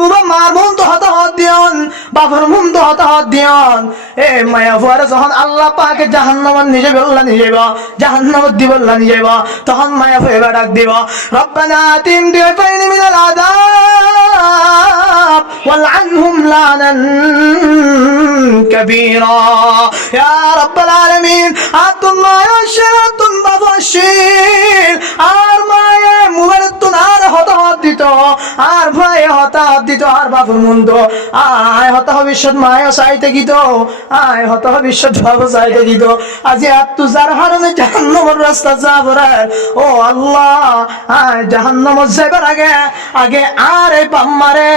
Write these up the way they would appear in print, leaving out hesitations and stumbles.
বুবা মার মন তো হতাহত দিয়ন বাবার মন তো হতাহত দিয়ন এ মায়া ফুয়ারে যখন আল্লাহ পাকে জাহান্নামে নিজে বললা নিয়ে যাইবা জাহান্নামে দি বললা নিয়ে যাইবা তখন মায়া ফুয়া ডাক দিব রব্বানা আতিম দিফাইনি মিনাল আযাব ওয়ালআনহুম লানান কাবীরা ইয়া রাব্বাল আলামিন আতুম মায়াশির আতুম বাফাশির আর মায়া মুবারতুন আর হতাহত দিত আর ভাই হতাহত দিত আর বাবুর মুন্দ আয় হতা ভবিষ্যৎ মায়া চাইতে গিত আয় হতা ভবিষ্যৎ বাবু চাইতে গিত আজি আত্তু যার হারণে জাহান্নামের রাস্তা যাবরার ও আল্লাহ আয় জাহান্নামে যাবার আগে আগে আর এই বাম্মারে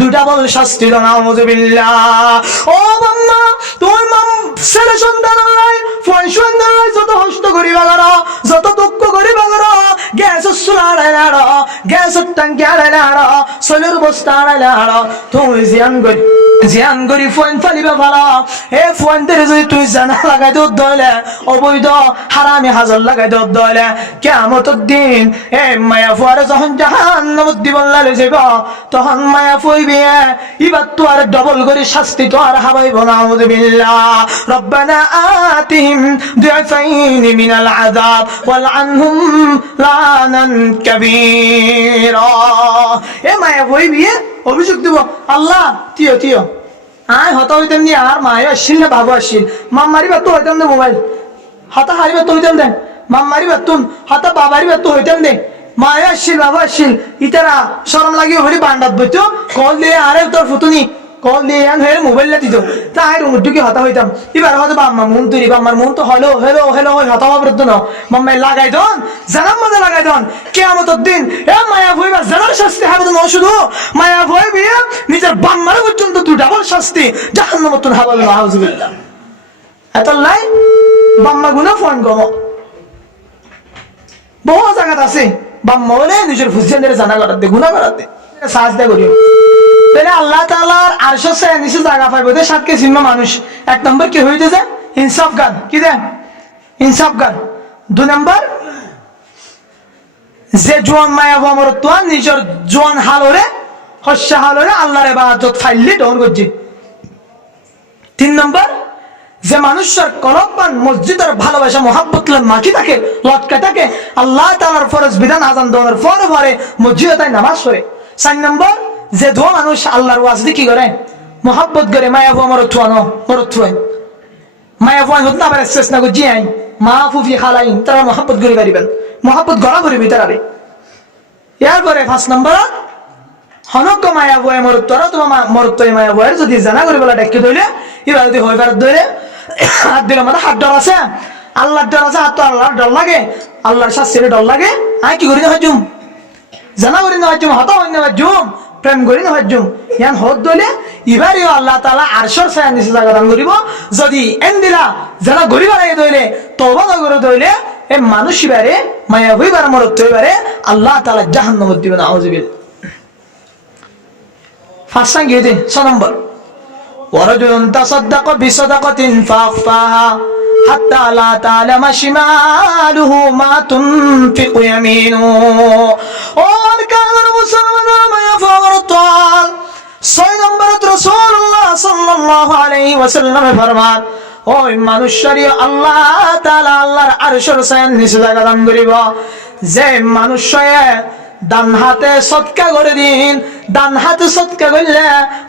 দুটা বল শাস্তি দাও নাউযুবিল্লাহ ও বাম্মা তুই মাম ছেলে সন্তান নাই ফোন সন্তান নাই যত হস্ত করিবা করো যত দুঃখ করিবা করো গ্যাস সুলাড়াই লাড়ো গ্যাস ট্যাঙ্কি আড়াই লাড়ো সোলের বস্তা আড়াই লাড়ো তুই জিয়ান করি ফোন ফালিবা ভালো এ ফোন ধরে যদি তুই জানা লাগাই দৌড় দইলে অবৈধ হারামি হাজার লাগাই দৌড় দইলে কিয়ামতের দিন এ মায়া ফুয়ারে যখন জাহান্নামত দিব লালে যাব তখন মায়া ফুইবে এবার তো আর ডবল করে শাস্তি তো আর হাবাইব নাউযুবিল্লাহ রব্বানা আতিহিম দুআফাইনি মিনাল আযাব ওয়ালআনহুম লানান কাবীরা এ মায়া ফুইবে অভিযোগ দিব আল্লাহ তিও আয় হতা হইতাম নি আর মায়া আসছিল না বাবু আসছিল মাম মারিবা তো হইতাম না মোবাইল হাতা হারিবা তো হইতাম দেন মাম মারিবা তুন হাতা বাবারিবা তো হইতাম দে মায়া আসছিল বাবা আসছিল ইতারা শরম লাগিয়ে হলি বান্ডাত বইতো কল দিয়ে আরে তোর ফুতুনি কল দিয়ে আন হয়ে মোবাইল লা দিত তাই রুমটুকি হতা হইতাম এবার হয়তো বাম্মা মন তৈরি বাম্মার মন তো হলো হেলো হেলো হতা হবার তো না মাম্মাই লাগাই দন জানাম মধ্যে লাগাই দন কিয়ামতের দিন এ মায়া ভইবা জানার শাস্তি হবে তো না শুধু মায়া ভইবি নিজের বাম্মার পর্যন্ত তুই ডাবল শাস্তি জাহান্নামে তুন হাবাল নাউযুবিল্লাহ এত লাই বাম্মা গুনা ফোন গম বহু জায়গা আছে বাম্মা বলে নিজের ফুজিয়ানদের জানা করাতে গুনাহ করাতে সাজদা করিও তাহলে আল্লাহ তাআলার আরশের সে নিচে জায়গা পাইবো তে সাতকে সিম্মা মানুষ এক নম্বর কি হইতেছে ইনসাফ গান কি দেন ইনসাফ গান দুই নম্বর যে জোয়ান মায়া আমার তো নিজের জোয়ান হালরে হস্য হালরে আল্লাহর ইবাদত ফাইলি ডন করছে তিন নম্বর যে মানুষের কলববান মসজিদের ভালোবাসা মোহাব্বত মাখি থাকে লটকা থাকে আল্লাহ তাআলার ফরজ বিধান আযান দেওয়ার পরে পরে মসজিদে তাই নামাজ পড়ে চার নম্বর যে দো মানুষ আল্লাহর ওয়াজদি কি করে মোহাব্বত করে মায়া আমার থুয়ানো মর থুয়াই মায়া ফুয়ান হত না পারে শেষ না গো জিয়াই মা ফুফি খালাইন তারা মোহাব্বত করে পারিবেন মোহাব্বত গড়া করিবি তারারে এরপরে পাঁচ নম্বর হনক মায়া ফুয়া মর তোরা তোমার মর তোই মায়া ফুয়ার যদি জানা করে বলা ডাকি দইলে এবার যদি হইবার দইলে হাত দিলে আমাদের হাত ডর আছে আল্লাহর ডর আছে হাত তো আল্লাহর ডর লাগে আল্লাহর শাস্তির ডর লাগে আই কি করি না হজুম জানা করি না হজুম হতা হই না হজুম প্রেম করি না হজুম ইয়ান হদ দইলে এবারেও আল্লাহ তাআলা আরশের ছায়া নিচে জায়গা দান করিব যদি এন দিলা জানা গরিব লাগে দইলে তওবা না করে দইলে এ মানুষ এবারে মায়া হইবার মরত এবারে আল্লাহ তাআলা জাহান্নামে দিবে নাউযুবিল্লাহ ফাঁসা গিয়ে দে 6 নম্বর ورجل تصدق بصدقة فأخفاها حتى لا تعلم شماله ما تنفق يمينه और كان المسلمون ما يفعل الطال 6 নম্বর রাসূলুল্লাহ সাল্লাল্লাহু আলাইহি ওয়াসাল্লাম ফরমান ওই মানুষের আল্লাহ তাআলা আল্লাহর আরশের ছায়ার নিচে জায়গা দান করিব যে মানুষে ডান হাতে সদকা করে দিন ডান হাতে সদকা করলে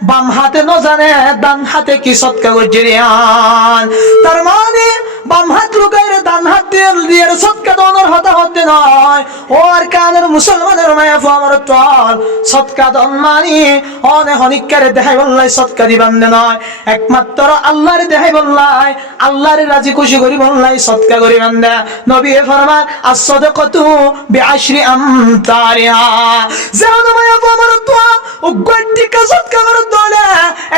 বাম হাতে ন জানে ডান হাতে কি সদকা করছে রিয়ান তার মানে বাম হাত লুকাইলে ডান হাত দিয়ে সদকা দনের হতা হতে নয় ও আর কানের মুসলমানের মায়া আমার তল সদকা দন মানি অনে হনিকারে দেখাই বললাই সদকা দিবান দে নয় একমাত্র আল্লাহর দেখাই বললাই আল্লাহর রাজি খুশি করি বললাই সদকা করিবান দে নবী ফরমান as-sadaqatu bi'ashri amthaliha জানো মায়া আমার তো ও গন্ডিকা সদকা করে দলে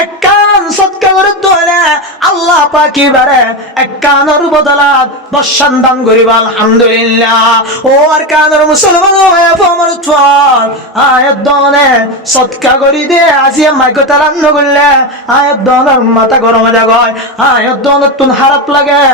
এক কান সদকা করে দলে আল্লাহ পাক এবারে এক কানের বদলাত 10 দান করিবা আলহামদুলিল্লাহ ও আর কানের মুসলমান মায়া আমার তো আয়াত দনে সৎকা করি দে আজিয়া মাইকো তারান্ন করলে আয়াত দনের মাথা গরম হয়ে যায়, আয়াত দনের তুন খারাপ লাগে,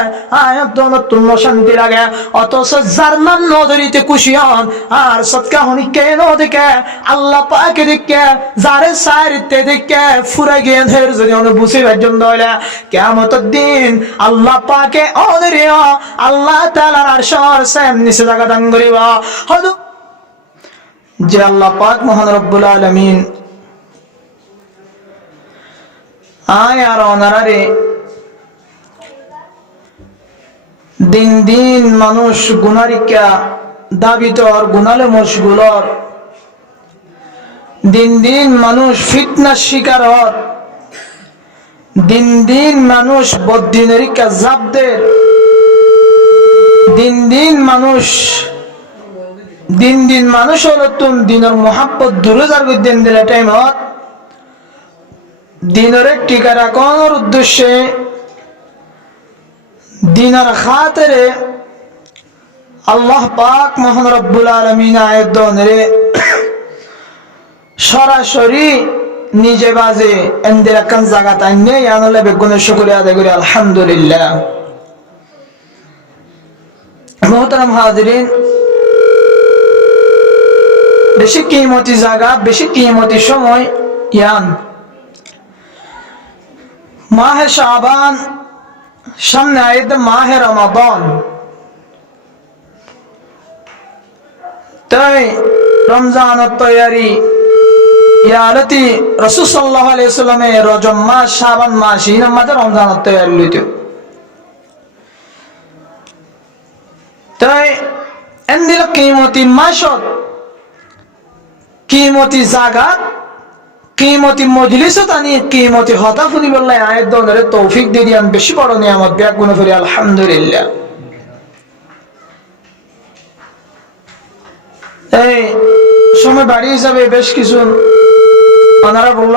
আয়াত দনের তুন অশান্তি লাগে। অথচ যার নাম নজরিতে খুশি হন আর সৎকা হনিকে নদিকে আল্লাহ পাকে দিকে যারে সারিতে দিকে ফুরাই গিয়ে ধের যদি অনেক বুঝিবার জন্য হইলে কিয়ামতের দিন আল্লাহ পাকে অদরিয়া আল্লাহ তাআলার আরশের সেম নিচে জায়গা দান করিবা। হয়তো যে আল্লাহ পাক মহান রব্বুল আলামিন আয় আর অনারারে দিন দিন মানুষ গুনারিকা দাবিত আর গুনালে মশগুলর, দিন দিন মানুষ ফিতনার শিকার হর, দিন দিন মানুষ বদ্দিনেরিকা জাবদের, দিন দিন মানুষ নতুন দিনের মোহাব্বত দুরুজার দিন দিলে টাইমত দিনের টিকা রাখানোর উদ্দেশ্যে দিনের খাতিরে আল্লাহ পাক মহান রব্বুল আলামিন আয়াত দনে সরাসরি নিজে বাজে এন্দিরা কান জায়গাতে আইনে আনলে বেগুনের শুকরিয়া আদায় করি আলহামদুলিল্লাহ। মুহতারাম হাজিরিন, বেশি কিমতি জায়গা বেশি কিমতি সময় ইয়ান মাহে শাবান, সামনে আইদ মাহে রমাদান। তাই রমজানের তৈয়ারি ইয়ালতি রাসূল সাল্লাল্লাহু আলাইহি ওয়াসাল্লামে রজব মাস শাবান মাস এই মাসে রমজানের তৈয়ারি লইতো। তাই এন্দিল কিমতি মাসত কিমতি জাগাত কিমতি মজলিসত আনি কিমতি হতা ফুনি বললাই আয়াত দনের তৌফিক দিয়ে দিয়ান বেশি বড় নিয়ামত ব্যাগ গুণ ফিরি আলহামদুলিল্লাহ। এই সময় বাড়িয়ে যাবে বেশ কিছু ওনারা বলল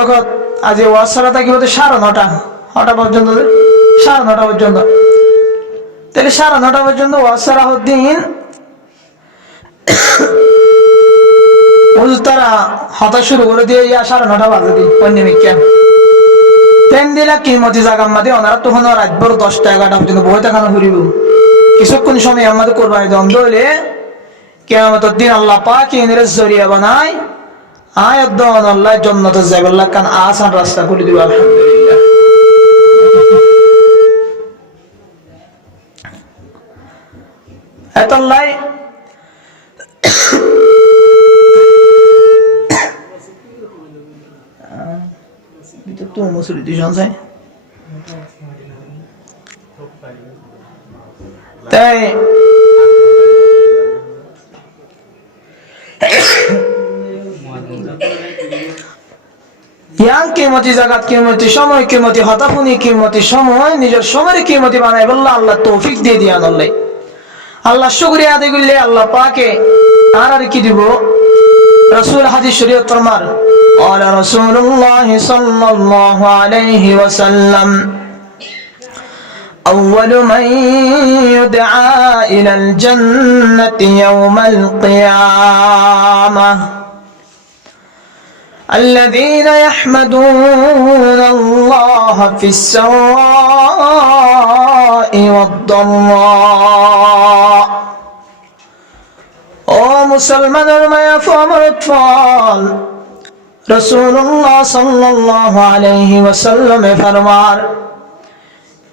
আজ ওয়াজ ছাড়া থাকি বলতে 9:30 পর্যন্ত 9:30 পর্যন্ত, তাহলে 9:30 পর্যন্ত ওয়াজ ছাড়া হদ্দিন তারা হতা শুরু করে দিয়ে 9:30 বাজে দিই অন্য মিকা ট্রেন দিলা কিমতি জায়গা মাঝে ওনারা তখন রাত ভোর 10টা-11টা পর্যন্ত বই দেখানো ফুরিব। কিছুক্ষণ সময় আমাদের কোরবানি দ্বন্দ্ব হইলে কিয়ামতের দিন আল্লাহ পাক এনের জরিয়া বানায় আয়াত দন আল্লাহ জান্নাতে যাবে, আল্লাহ কান আসান রাস্তা করে দিবে আলহামদুলিল্লাহ। এতলাই তো মুসুরি দিশন চাই তাই ইয়াং কিমতি জাগাত কিমতি সময় কিমতি হতাফুনি কিমতি সময় নিজের সময়ের কিমতি বানাই বললা আল্লাহ তৌফিক দিয়ে দিয়ান আল্লাহ শুকরিয়া আদায় করলে আল্লাহ পাকে আর কি দিব। রাসূল হাদিস শরীয়ত ফরমান قال رسول الله صلى الله عليه وسلم أول من يدعى إلى الجنة يوم القيامة الذين يحمدون الله في السراء والضراء ও মুসলমানের মায়া আমার ফল রাসূলুল্লাহ সাল্লাল্লাহু আলাইহি ওয়াসাল্লাম ফরমান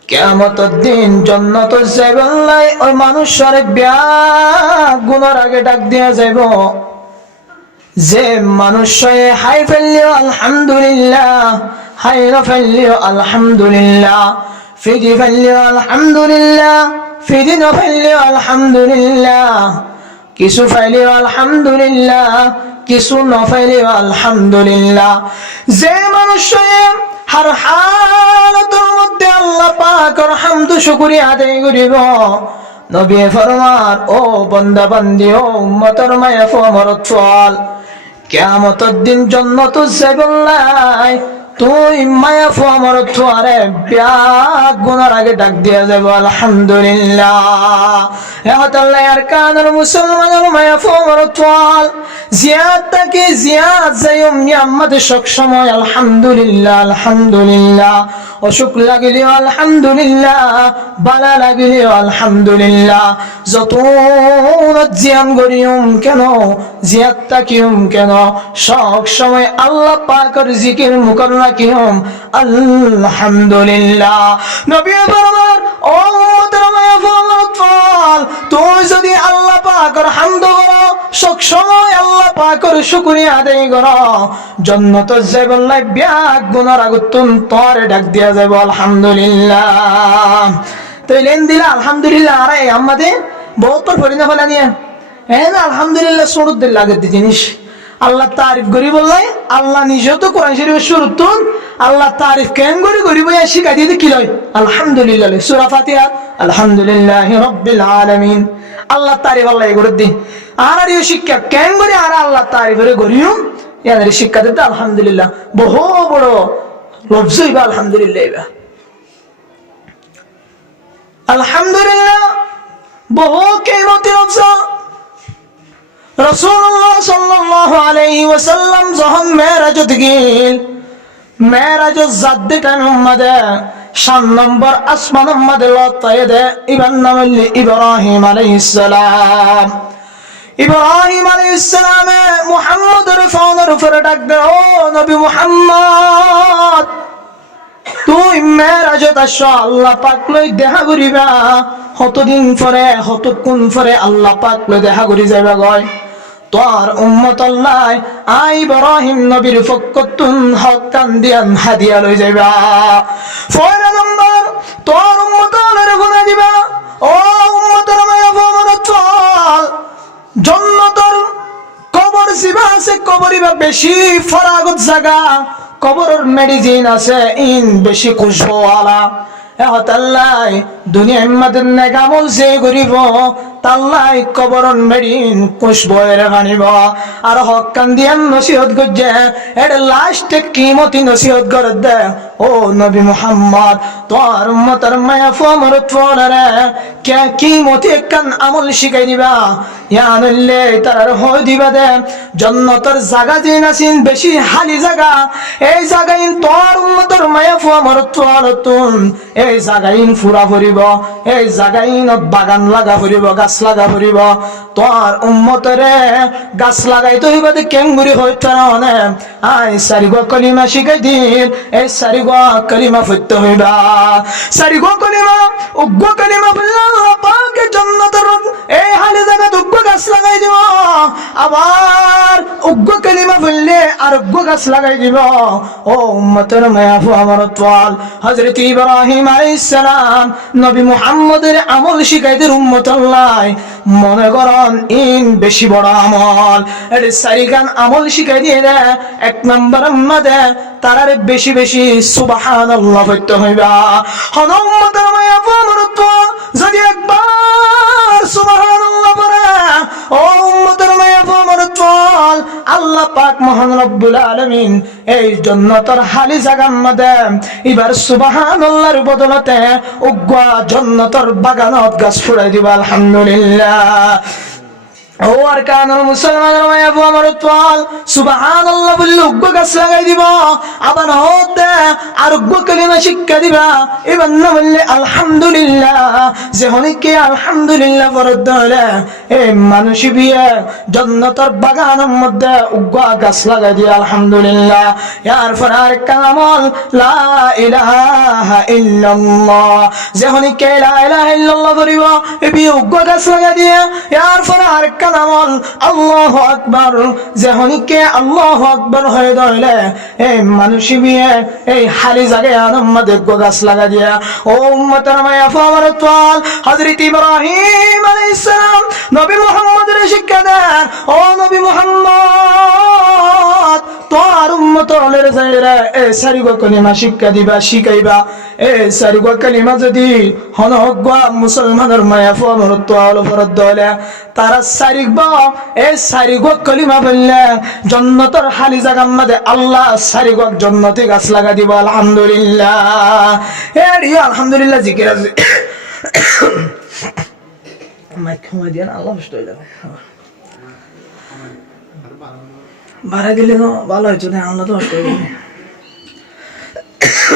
কিয়ামতের দিন জান্নাত যাইবাল্লাই ওই মানুষের গুনার আগে ডাক দিয়া যাইব যে মানুষে হাই ফেললিও আলহামদুলিল্লাহ, হাই না ফেললিও আলহামদুলিল্লাহ, ফিদি ফেললিও আলহামদুলিল্লাহ, ফিদি না ফেললিও আলহামদুলিল্লাহ, কিছু ফাইলিও আলহামদুলিল্লাহ, কিছু না ফাইলিও আলহামদুলিল্লাহ। যে মানুষে হার হালাতের মধ্যে আল্লাহ পাকের হামদ শুকরিয়া আদায় করিব নবী ফরমান ও বান্দা বান্দি ও উম্মতের মায়া ফমরত ফল কিয়ামতের দিন জান্নাত যাইবাল্লাই তুই মায়া ফো আমার তোয়ারে ব্যাগ গুনার আগে ডাক দিয়া যাব আলহামদুলিল্লাহ। এহতাল্লাহ আর কানার মুসলমানের মায়া ফো আমার তোয়াল জিয়াদ তাকে জিয়াদ যাইম নিয়ামত সব সময় আলহামদুলিল্লাহ আলহামদুলিল্লাহ। অসুখ লাগিলেও আলহামদুলিল্লাহ, বালা লাগিলেও আলহামদুলিল্লাহ। যত জিয়ান গরিয়ম কেন, জিয়াদ তাকিয়ম কেন, সব সময় আল্লাহ পাকের জিকির মুকর রাখিয়ম আলহামদুলিল্লাহ। নবী ফরমান ও উম্মতের মায়া ফরমান, তুই যদি আল্লাহ পাকের হামদ করো, সব সময় আল্লাহ পাকের শুকরিয়া আদায় করো, জান্নাতে যাইবাল্লাই ব্যাগ গুনার আগুতুন তোরে ডাক দিয়া যাইব আলহামদুলিল্লাহ। তাই লেন দিলা আলহামদুলিল্লাহ। আরে আমাদের বহুত ফরিনা ফেলা নিয়ে হ্যাঁ না আলহামদুলিল্লাহ শুরুত দিল আগের জিনিস আল্লাহ তারিফ করি বললাই। আল্লাহ নিজেও তো কোরআন শরীফের শুরুতুন আল্লাহ তারিফ কেন করি করিব শিখা দিয়ে কি লয় আলহামদুলিল্লাহ। সূরা ফাতিহা আলহামদুলিল্লাহি রাব্বিল আলামিন আল্লাহ তারিফ আল্লাহ করে দি। আর আর শিক্ষা কেন করি আর আল্লাহ তারিফের করিও এর শিক্ষা দিতে আলহামদুলিল্লাহ। বহু বড় লফজ হইবা আলহামদুলিল্লাহ। আলহামদুলিল্লাহ বহু কেমতি লফজ। রাসূলুল্লাহ সাল্লাল্লাহু আলাইহি ওয়াসাল্লাম যখন মেরাজত গেল, মেরাজত জাদ্দে কান উম্মাদে 7 নম্বর আসমান উম্মাদে লতায়ে দে ইবান নামলি ইব্রাহিম আলাইহিস সালাম। ইব্রাহিম আলাইহিস সালামে মুহাম্মদের ফোনের উপরে ডাক দে, ও নবী মুহাম্মদ তুই মেরাজত আসো, আল্লাহ পাক লই দেখা করিবা। কতদিন পরে কতক্ষণ পরে আল্লাহ পাক লই দেখা করি যাইবা গয়। তোর উম্মত আল্লাহ আই ইব্রাহিম নবীর ফকতুন হক কান দিয়ান হাদিয়া লই যাইবা। 4 নম্বর তোর উম্মত আল্লাহর গুনাহ দিবা। ও উম্মতের মায়া ফমর চল জান্নাতের কবর জিবা আছে, কবরিবা বেশি ফরাগত জায়গা, কবরের মেডিসিন আছে ইন বেশি খুশবুওয়ালা। এহতাল্লাই দুনিয়া আমাদের নেকামল যে করিব তাল্লাই কবরন মেডিন খুশবুয়ের বানিব। আর হক কান দিয়ান নসিহত গজ্জে এর লাস্টে কিমতি নসিহত করে দে, ও নবী মুহাম্মদ তোর উম্মতের মায়া ফমর তোরে কে কিমতি কান আমল শিখাই দিবা। ইয়ানলে তার হই দিবা দে জান্নাতের জায়গা দিন আছেন বেশি হালি জায়গা, এই জায়গায় তোর উম্মতের মায়া ফমর তোরতুন এই জায়গায় ফুরা ফুরিব, এই জায়গায় বাগান লাগা ফুরিব, গাছ লাগা ফুরিব। তোর উম্মতরে গাছ লাগাই তো হইবা কেঙ্গুরি হইতে না। আই সারিগো কলিমা শিখাই দিন, এই সারিগো কলিমা ফুটতে হইবা। সারিগো কলিমা উগ্র কলিমা বললে আল্লাহ পাকে জান্নাতের এই হালি জায়গা উগ্র গাছ লাগাই দিব। আবার উগ্র কলিমা বললে আর উগ্র গাছ লাগাই দিব। ও উম্মতের মায়া ফু আমার তোয়াল হযরত ইব্রাহিম আলাইহিস সালাম নবী মুহাম্মদের আমল শিখাইদের উম্মত আল্লাহ মনে করেন ইন বেশি বড় আমল এর সারিগান আমল শিখাই দিয়ে দে। 1 নম্বর মধ্যে তারারে বেশি বেশি সুবহানাল্লাহ বলতে হইবা। হন উম্মতের মায়া ফু আমার তোয়াল যদি একবার সুবহানাল্লাহ পড়ে, ও উম্মতের মায়া ফু আমার তোয়াল আল্লাহ পাক মহান রব্বুল আলামিন এই জান্নাতের হালি জায়গার মধ্যে এবার সুবহানাল্লাহর বদলতে উগ্র জান্নাতের বাগানত গাছ ফুরাই দিবা আলহামদুলিল্লাহ। ও আর কানার মুসলমানের মায়া ফু আমার তোয়াল সুবহানাল্লাহ বললে উগ্র গাছ লাগাই দিব। আবার হতে আর উগ্র কালিমা শিক্ষা দিবা। এবার না বললে আলহামদুলিল্লাহ যে হনিকে আলহামদুলিল্লাহ বরদ হলে এই মানুষ বিয়ে জান্নাতের বাগানের মধ্যে উগ্র গাছ লাগাই দিয়া আলহামদুলিল্লাহ। এর পর আর কামল লা ইলাহা ইল্লাল্লাহ যে হনিকে লা ইলাহা ইল্লাল্লাহ বলিব এই বিয়ে উগ্র গাছ লাগাই দিয়া। এর পর আর কামল আল্লাহু আকবার যে হনিকে আল্লাহু আকবার হয়ে দইলে এই মানুষ বিয়ে এই হালি জায়গায় মধ্যে গাছ লাগা দিয়া। ও উম্মতের মায়া ফু আমার তোয়াল হযরত ইব্রাহিম আলাইহিস সালাম নবী মুহাম্মদের শিক্ষা দেন, ও নবী মুহাম্মদ তোর উম্মত রে যাইরা এ সারিগো কলিমা শিক্ষা দিবা শিখাইবা এ সারিগো কলিমা যদি হনহগা মুসলমানের মায়া ফমরত আলো ফরত দলে তারা সারিগবা এ সারিগো কলিমা বললে জান্নাতের হালি জায়গার মধ্যে আল্লাহ সারিগো জান্নাতে গাছ লাগা দিব আলহামদুলিল্লাহ এ আলহামদুলিল্লাহ জিকির আছে মাইক কমাই দেন আল্লাহ কষ্ট হয়ে যাবে ভাড়া দিলে তো ভালো হয়েছে না আমরা তো কষ্ট হয়ে যাবে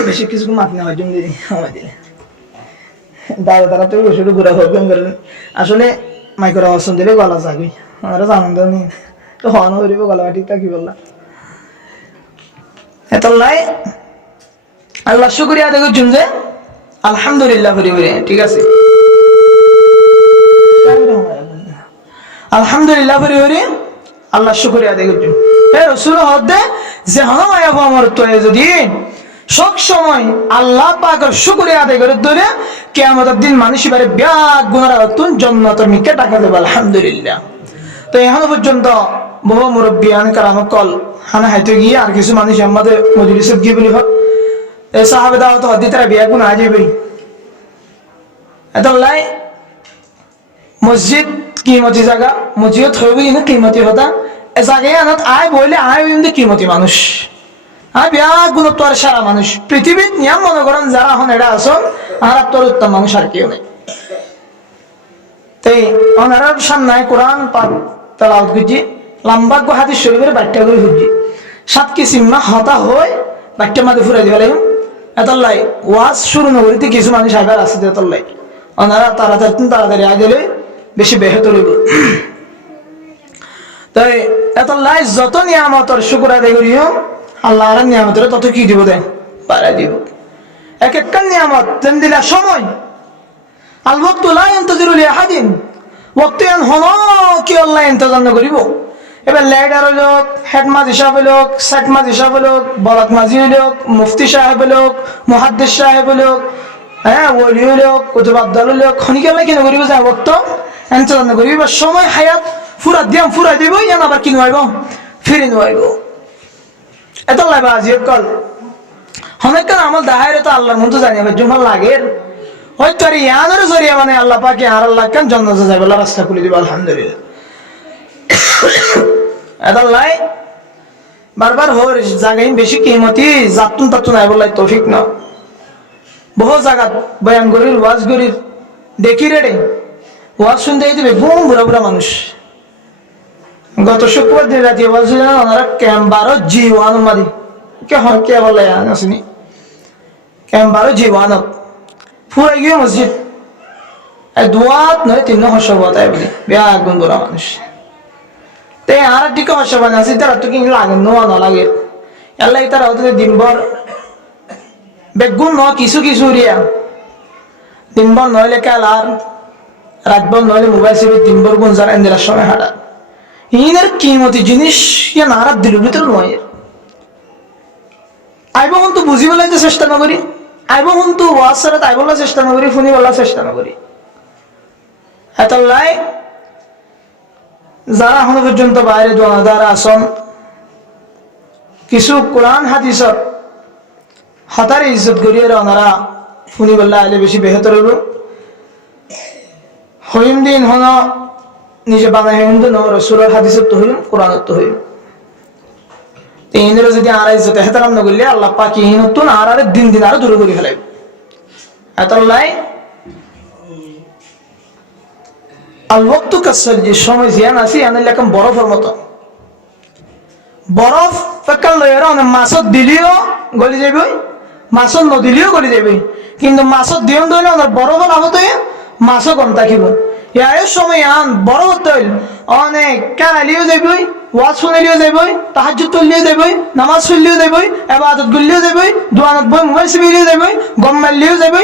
বেশি কিছু মাত নেওয়ার জন্য দিদি আমায় দিলে দাদা তারা তো বসে ঘুরা প্রবলেম করেন আসলে মাইক্রো আওয়াজ দিলে গলা যাবি আমরা আনন্দ নেই তো হওয়ানো করিব গলা ঠিক তা কি বললাম এত লাই আল্লাহ শুকরিয়া আদায় করছেন যে আলহামদুলিল্লাহ করি ঠিক আছে আলহামদুলিল্লাহ করি আল্লাহ শুকরিয়া আদায় করছেন হে রাসূল হদে যে হামায়া আমার তো যদি সব সময় আল্লাহ পাকের শুকরিয়া আদায় করে ধরে কিয়ামতের দিন মানুষ বারে ব্যাগ গুনার তুন জান্নাতের মিকে টাকা দেব আলহামদুলিল্লাহ তো এখন পর্যন্ত বহু মুরব্বিয়ান কারাম কল হানা হাইতে গিয়ে আর কিছু মানুষ আমাদের মজলিসে গিয়ে বলি হোক এই সাহাবে দাও তো হদি তারা বিয়া গুণ আজেবই এতলাই মসজিদ কিমতি জায়গা মসজিদ হইবই না কিমতি হতা এ জায়গায় আনাত আয় বইলে আয় কিন্তু কিমতি মানুষ আয় বিয়া গুণত্ব আর সারা মানুষ পৃথিবীর নিয়ম মনে করেন যারা এখন এটা আসন আর তোর উত্তম মানুষ আর কেউ নেই তাই ওনারা সামনে কোরআন পাক তেলাওয়াত করছি লম্বা হাদিস শরীফের বাট্টা করে ঘুরছি সাত কিসিমা হতা হয় বাট্টা মাঝে ফুরাই দিবে লাগবে এতলাই ওয়াজ শুরু নগরীতে কিছু মানুষ আবার আসছে এতলাই ওনারা তাড়াতাড়ি আগেলে বেশি বেহতর হইব তাই এতলাই যত নিয়ামতর শুকর আদায় করিও আল্লাহর নিয়ামতের তত কি দিব দেন বাড়াই দিব এক একটা নিয়ামত তেন দিলা সময় আল ওয়াক্তু লা ইয়ানতাজিরু লিআহাদিন ওয়াক্ত আন হনো কি আল্লাহ ইন্তজার না করিব এবার লেডার হইল হেড মাজি সাহেব হইল সেট মাজি সাহেব হইল বলাক মাজি হইল মুফতি সাহেব হইল মুহাদ্দিস সাহেব হইল হ্যাঁ ওলি হইল কুতুব আব্দাল হইল খনিকে আল্লাহ কি না করিব যা ওয়াক্ত ইন্তজার না করিব সময় হায়াত ফুরা দিয়াম ফুরাই দিব ইয়ান আবার কি নইব ফিরে নইব এত লাইবা আজি কল অনেকক্ষণ আমল দাহাইরে তো আল্লাহর মতো জানি আবার জুমার লাগে হয়তো আর ইয়ানের জরিয়া মানে আল্লাহ পাকে আর আল্লাহ কেন জান্নাতে যাবে আল্লাহ রাস্তা খুলে দিব আলহামদুলিল্লাহ এত লাই বারবার হোর জায়গায় বেশি কিমতি জাতুন তাতুন আই বলাই তৌফিক না বহু জায়গা বয়ান গরির ওয়াজ গরির দেখি রে ওয়াজ শুনতে দিবে বুম বুড়া বুড়া মানুষ গত শুক্রবার দিন রাতে ওয়াজ শুনলেন ওনারা ক্যাম্বারও জীবান মারি কে হন কে বলে আসেনি ক্যাম্বারও জীবান ফুরাই গিয়ে মসজিদ দোয়াত নয় তিন হর্ষবত আই বলি বেয়া গুণ বুড়া মানুষ তে আর দিকে হর্ষবান আছে তারা তো কি লাগে নোয়া না লাগে এলাই তারা ওদের দিনভর বেগুন ন কিছু কিছু রিয়া দিনভর নইলে কাল আর রাতভর নইলে মোবাইল সেবে দিনভর গুণ যারা এন্দিরার সময় হাঁটা ইনের কিমতি জিনিস ইয়া নারাত দিল ভিতরে নয় আইব হন তো বুঝি বলে চেষ্টা না করি আইব হন তো ওয়াজ সারা তাই বলার চেষ্টা না করি শুনি বলার চেষ্টা না করি এত লাই যারা এখনো পর্যন্ত বাইরে দোয়াদার আসন কিছু কোরআন হাদিসত হতারে ইজ্জত করিয়ে ওনারা শুনি বললে আইলে বেশি বেহতর হইব হইম দিন হন নিজে বানাই হইম তো রসুলের হাদিসত তো হইম কোরআনত তো হইম ইন্দ্র যদি আর ইজ্জত হেতারাম না করলে আল্লাহ পাক ইনতুন আর আরে দিন দিন আরো দূরে করে ফেলাইব এতলাই আল ওয়াক্তু কাসসাজি সময় জিয়ান আছে আনাল লাকাম বরফের মতো বরফ ফেকাল লয়রা না মাছত দিলিও গলি যাবে মাছত নদিলিও গলি যাবে কিন্তু মাছত দিয়ন দইলে না বরফ লাভতে মাছও কম থাকিব ইয়ার সময় আন বরফ তৈল অনেক কানালিও যাবে ওয়াজ শুনলিও যাবে তাহাজ্জুদ তুললিও যাবে নামাজ পড়লিও যাবে ইবাদত গুলিও যাবে দোয়ানত বই মোবাইল সিবিলিও যাবে গম্মালিও যাবে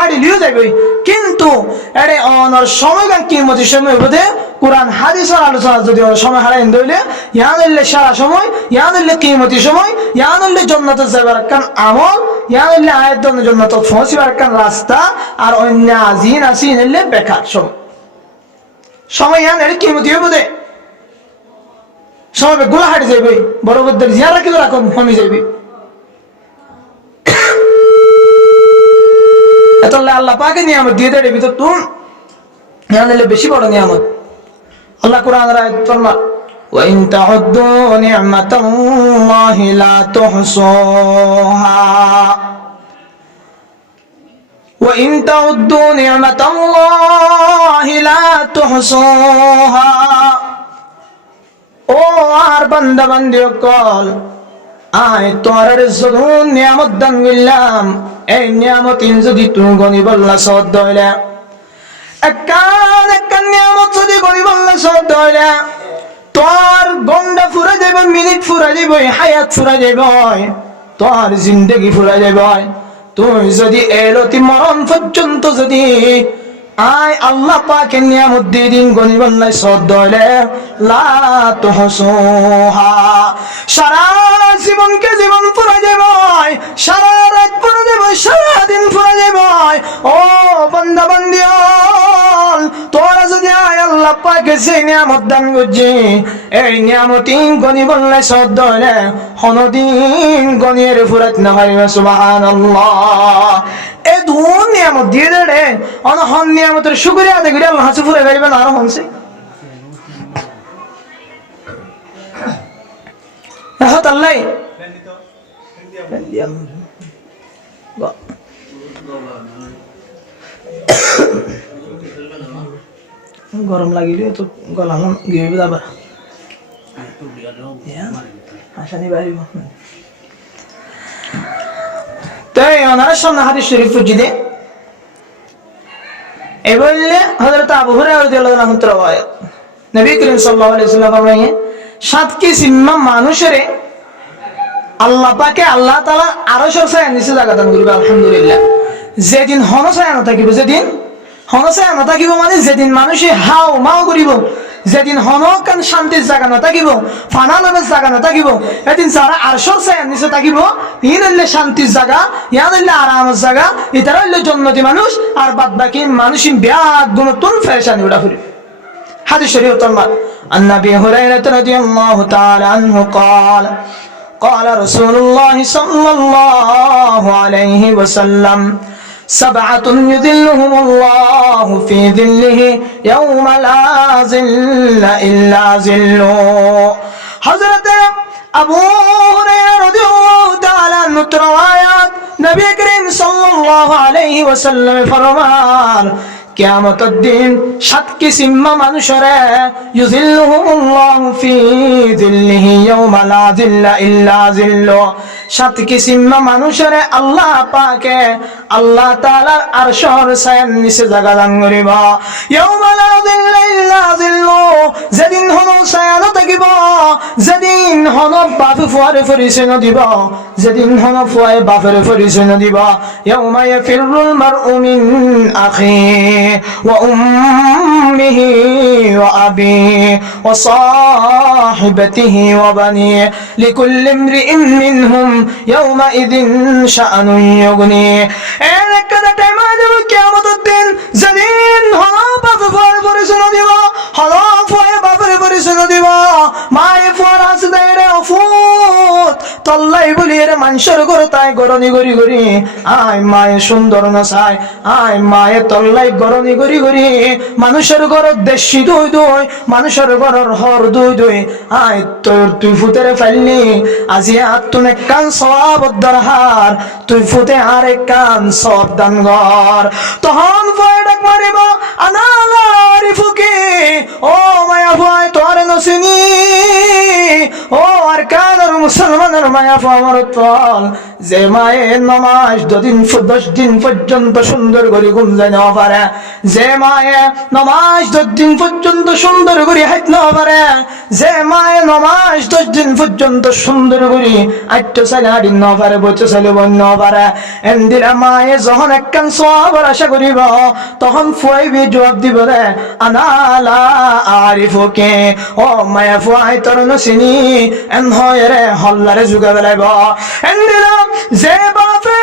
আড়িলিও যাবে কিন্তু এরে অনর সময় গান কিমতি সময় বদে কোরআন হাদিসের আলোচনা যদি সময় হারাই দইলে ইয়ানলে সারা সময় ইয়ানলে কিমতি সময় ইয়ানলে জান্নাতে যাবার কান আমল ইয়ানলে আয়াত জান্নাতে পৌঁছিবার কান রাস্তা আর অন্য আজিন আসিনলে বেকার সময় ইয়ান এর কিমতি বদে সময় গোলা হাঁটে যাবে, বড় বড়দের জিয়ারা কিন্তু রাখো কমে যাবে। এতলে আল্লাহ পাকে নিয়ামত দিয়ে দেয় ভিতর তুম নিলে বেশি বড় নিয়ামত। আল্লাহ কোরআনের আয়াত ফরমা وَإِن تَعُدُّوا نِعْمَةَ اللَّهِ لَا تُحْصُوهَا وَإِن تَعُدُّوا نِعْمَةَ اللَّهِ لَا تُحْصُوهَا ও আর বান্দা বান্দি সকল, আয় তোর যদুন নিয়ামত দান করলাম, এই নিয়ামত যদি তুমি গনি বললা সদ দইলা, একখান নিয়ামত যদি গনি বললা সদ দইলা, তোর ঘন্টা ফুরা যাবে, মিনিট ফুরা যাবে, হায়াত ফুরা যাবে, তোর জিন্দগি ফুরা যাবে। তুই যদি এলতি মরণ পর্যন্ত যদি আয় আল্লাহ পাকের নিয়ামত দিয়ে দিন গনি বললাই সদ দইলে লা তুহসুহা, সারা জীবনকে জীবন ফুরা যাবে, সারা রাত ফুরা যাবে, সারা দিন ফুরা যাবে। ও বান্দা বান্দি, তোরা যদি আয় আল্লাহ পাকে সেই নিয়ামত দান করছি, এই নিয়ামত গনি বললাই সদ দইলে হনদিন গনিয়ের ফুরাত না হয়। সুবহানাল্লাহ। এই দুন নিয়ামত দিয়ে দে অনহন নিয়ামতের শুকরিয়া আদায় করে আল্লাহ হাসি ফুরে বেরিবেন আরো হনছে। আল্লাহ গরম লাগিলে তো গলাম গিয়ে যাবা আসানি বাড়িব। তাই ওনার সামনে হাদিস শরীফ ফুজিদে এই বললে হযরত আবু হুরায়রা রাদিয়াল্লাহু আনহু রাওয়ায়াত, নবী করিম সাল্লাল্লাহু আলাইহি ওয়াসাল্লাম ফরমায়ে, সাত কিসিম মানুষের আল্লাহ পাকে আল্লাহ তাআলা আরশের ছায়া নিচে জায়গা দান করিবে। আলহামদুলিল্লাহ। যেদিন হন ছায়া না থাকিব, যেদিন হন ছায়া না থাকিব মানে যেদিন মানুষে হাও মাও করিব, যেদিন হনকান শান্তির জায়গা না থাকিব, ফানা নামের জায়গা না থাকিব, এদিন যারা আরশের ছায়ার নিচে থাকিব, ইন হইলে শান্তির জায়গা, ইয়ান হইলে আরামের জায়গা, ইতারা হইলে জান্নাতি মানুষ, আর বাদ বাকি মানুষ বিয়াদ গুণতুন ফেরেশানি উড়া ফুরি। হাদিস শরীফ তরমাত আন নবী হুরায়রা রাদিয়াল্লাহু তাআলা আনহু قال قال رسول الله صلى الله عليه وسلم سبعة يذلهم الله في ظله يوم لا ظل إلا ظله। حضرت আবু হুরায়রা রাদিয়াল্লাহু তাআলা আনহু রওয়ায়াত, নবী করিম সাল্লাল্লাহু আলাইহি ওয়াসাল্লাম ফরমান, কিয়ামতের দিন সাত কিসিম মানুষেরা ইউযিল্লুহুমুল্লাহু ফি যিল্লিহি ইয়াওমা লা যিল্লা ইল্লা যিল্লু, সাত কিসিম মানুষেরা আল্লাহ পাকে আল্লাহ তাআলার আরশের ছায়ার নিচে জায়গা দান করিব। ইয়াওমা লা যিল্লা ইল্লা যিল্লু, যেদিন হন ছায়া না থাকিব, যেদিন হন বাপ ফুয়ারে পরিচয় দিব, যেদিন হন ফুয়ায়ে বাপের পরিচয় দিব। ইয়াওমা ইয়াফিরুল মারউ মিন আখিহি وأمه وأبيه وصاحبته وبنيه لكل امرئ منهم يومئذ شأن يغنيه। একটা টাইম আসবে কিয়ামতের দিন, যেদিন বাপ ফুয়ার পরিচয় দিব, ফুয়ায়ে বাপের পরিচয় দিব, মায়ে ফুয়ার হাসি দেয় রে অফুত তল্লাই বলি রে মানুষের ঘর তাই গরনি গড়ি গড়ি, আয় মায়ে সুন্দর না চাই, আয় মায়ে তল্লাই গরনি গড়ি গড়ি, মানুষের ঘর দেশি দুই দুই, মানুষের ঘরের হর দুই দুই, আয় তোর তুই ফুতেরে ফেললি আজি আর তুমি কান সওয়াব দরহার, তুই ফুতে আর এক কান সওয়াব দান ঘর। তখন ভয় ডাক মারিব, আনালা আরিফুকি, ও মায়া ভয় তোর নসিনি, ও আর কানের মুসলমানের মায়া আমার তল, যে মায়ের নামাজ 10 দিন পর্যন্ত সুন্দর করে গুনজাই নেওয়া পারে, যে মায়ে নামাজ 10 দিন পর্যন্ত সুন্দর করে হাইতে নেওয়া পারে, যে মায়ে নামাজ 10 দিন পর্যন্ত সুন্দর করে আটটা সালে হাঁটি নেওয়া পারে, বইতে সালে বই নেওয়া পারে, এন্দিরা মায়ে যখন একখান সওয়াবের আশা করিব, তখন ফুয়াইবি জবাব দিব রে আনালা আরিফুকে, ও মায়া ফুয়াই তোর নসিনি এন হয় রে হল্লারে যুগে বেলাইব এন্দিলাম যে বাপে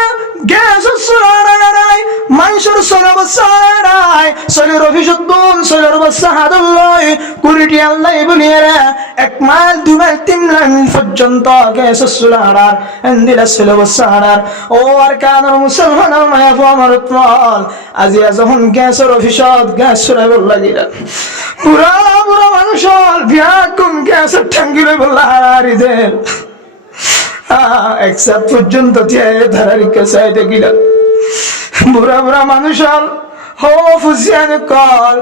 গ্যাস সুরানাই মানুষের সলব সারাই সলের অভিযোগন সলের বসা হাদুল্লই কুড়িটি আল্লাহ বলিয়ারা 1 মাইল 2 মাইল 3 মাইল পর্যন্ত গ্যাস সুরানার এন্দিলা সলব সারার ও আর কানের মুসলমানের মায়া আমার তল আজি যখন গ্যাসের অভিযোগ গ্যাস সুরাই বললা গিলা পুরা পুরা মানুষ বিয়া কোন গ্যাসের ঠাঙ্গিলে বললা হারিদের একসাথ পর্যন্ত ধারারি কাছে দেখিল বুড়া বুড়া মানুষ হো ফুসিয়ানে কল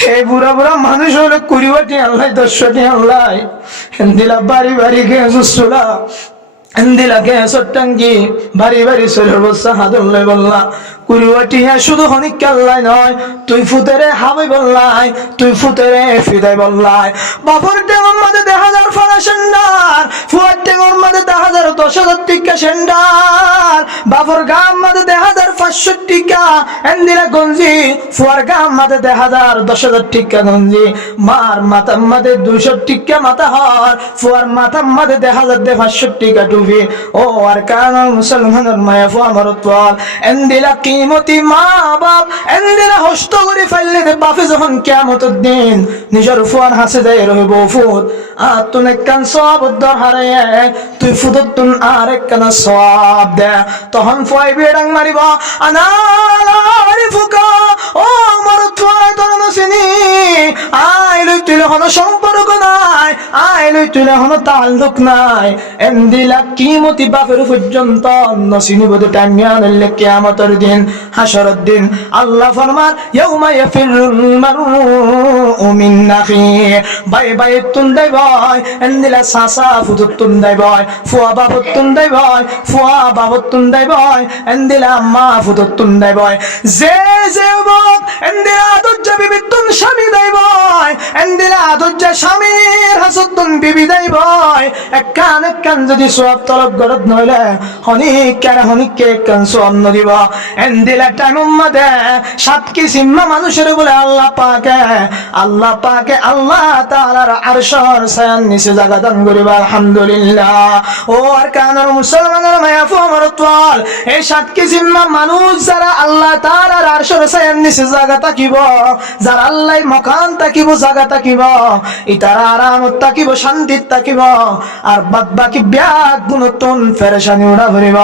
হে বুড়া বুড়া মানুষ হলে 20টি আল্লাহ 10টি আল্লাহ দিলা বাড়ি বাড়ি গেছলা দিলা গ্যাসের টাঙ্গি বাড়ি বাড়ি চলের বসা হাদুল্লাই বললা 20টি শুধু হনিক আল্লাহ নয় তুই ফুতেরে হাবি বললাই তুই ফুতেরে ফিদাই বললাই বাপর টেঙর মাঝে 10,000 ফানা সেন্ডার ফুয়ার টেঙর মাঝে 10,000 টিকা সেন্ডার বাপর গাম মাঝে 10,500 টিকা এন্দিরা গঞ্জি ফুয়ার গাম মাঝে 10,000 টিকা গঞ্জি মার মাথার মাঝে 200 টিকা মাথা হর ফুয়ার মাথার মাঝে 10,500 টিকা টুপি ও আর কান মুসলমানের মায়া ফুয়া আমার তোয়াল এন্দিরা কিমতি মা বাপ এন্দিরা হস্ত করে ফেললে বাপে যখন কিয়ামতের দিন নিজের ফুয়ার হাসে দেয় রহিব ফুট আর তুন একখান সব উদ্ধার হারাইয়ে তুই ফুদত তুন আর একখান সব দে তখন ফুয়াই বেড়াং মারিব আনালারি ফুকা ও আমার ফুয়াই তোর নসিনি আই লই তুলে হন সম্পর্ক নাই আই লই তুলে হন তাল্লুক নাই এন্দিলা কিমতি বাপের পর্যন্ত নসিনি বদে টাইমিয়া নইলে কিয়ামতের দিন হাসরের দিন আল্লাহ ফরমান ইয়াউমা ইয়াফিরুল মারউ মিন আখি বাই বাই তুন্দাই বয় এন্দিলা সাসা ফুতুত তুন্দাই বয় ফুয়া বাবত তুন্দাই বয় ফুয়া বাবত তুন্দাই বয় এন্দিলা মা ফুতুত তুন্দাই বয় যে যে বক এন্দিলা দজ্জা বিবি তুন স্বামী দাই বয় এন্দিলা দজ্জা স্বামীর হাসত তুন বিবি দাই বয় একখান যদি সওয়াব তলব গরদ নইলে হনিকে কান সওয়াব নদিব এন্দিলা টাইম উম্মতে 7 কিসিম মানুষের বলে আল্লাহ পাকে আল্লাহ তাআলার আরশের ছায়ার নিচে জায়গা দান করিবা আলহামদুলিল্লাহ ও আর কানের মুসলমানের মায়া আমার তোয়াল এই 7 কিসিম মানুষ যারা আল্লাহ তাআলার আরশের ছায়ার নিচে জায়গা থাকিব যারা আল্লাহ মকান থাকিব জায়গা থাকিব ইতারা আরামত থাকিব শান্তি থাকিব আর বাদ বাকি ব্যাগ গুণতন ফেরেশানি উড়া ভরিব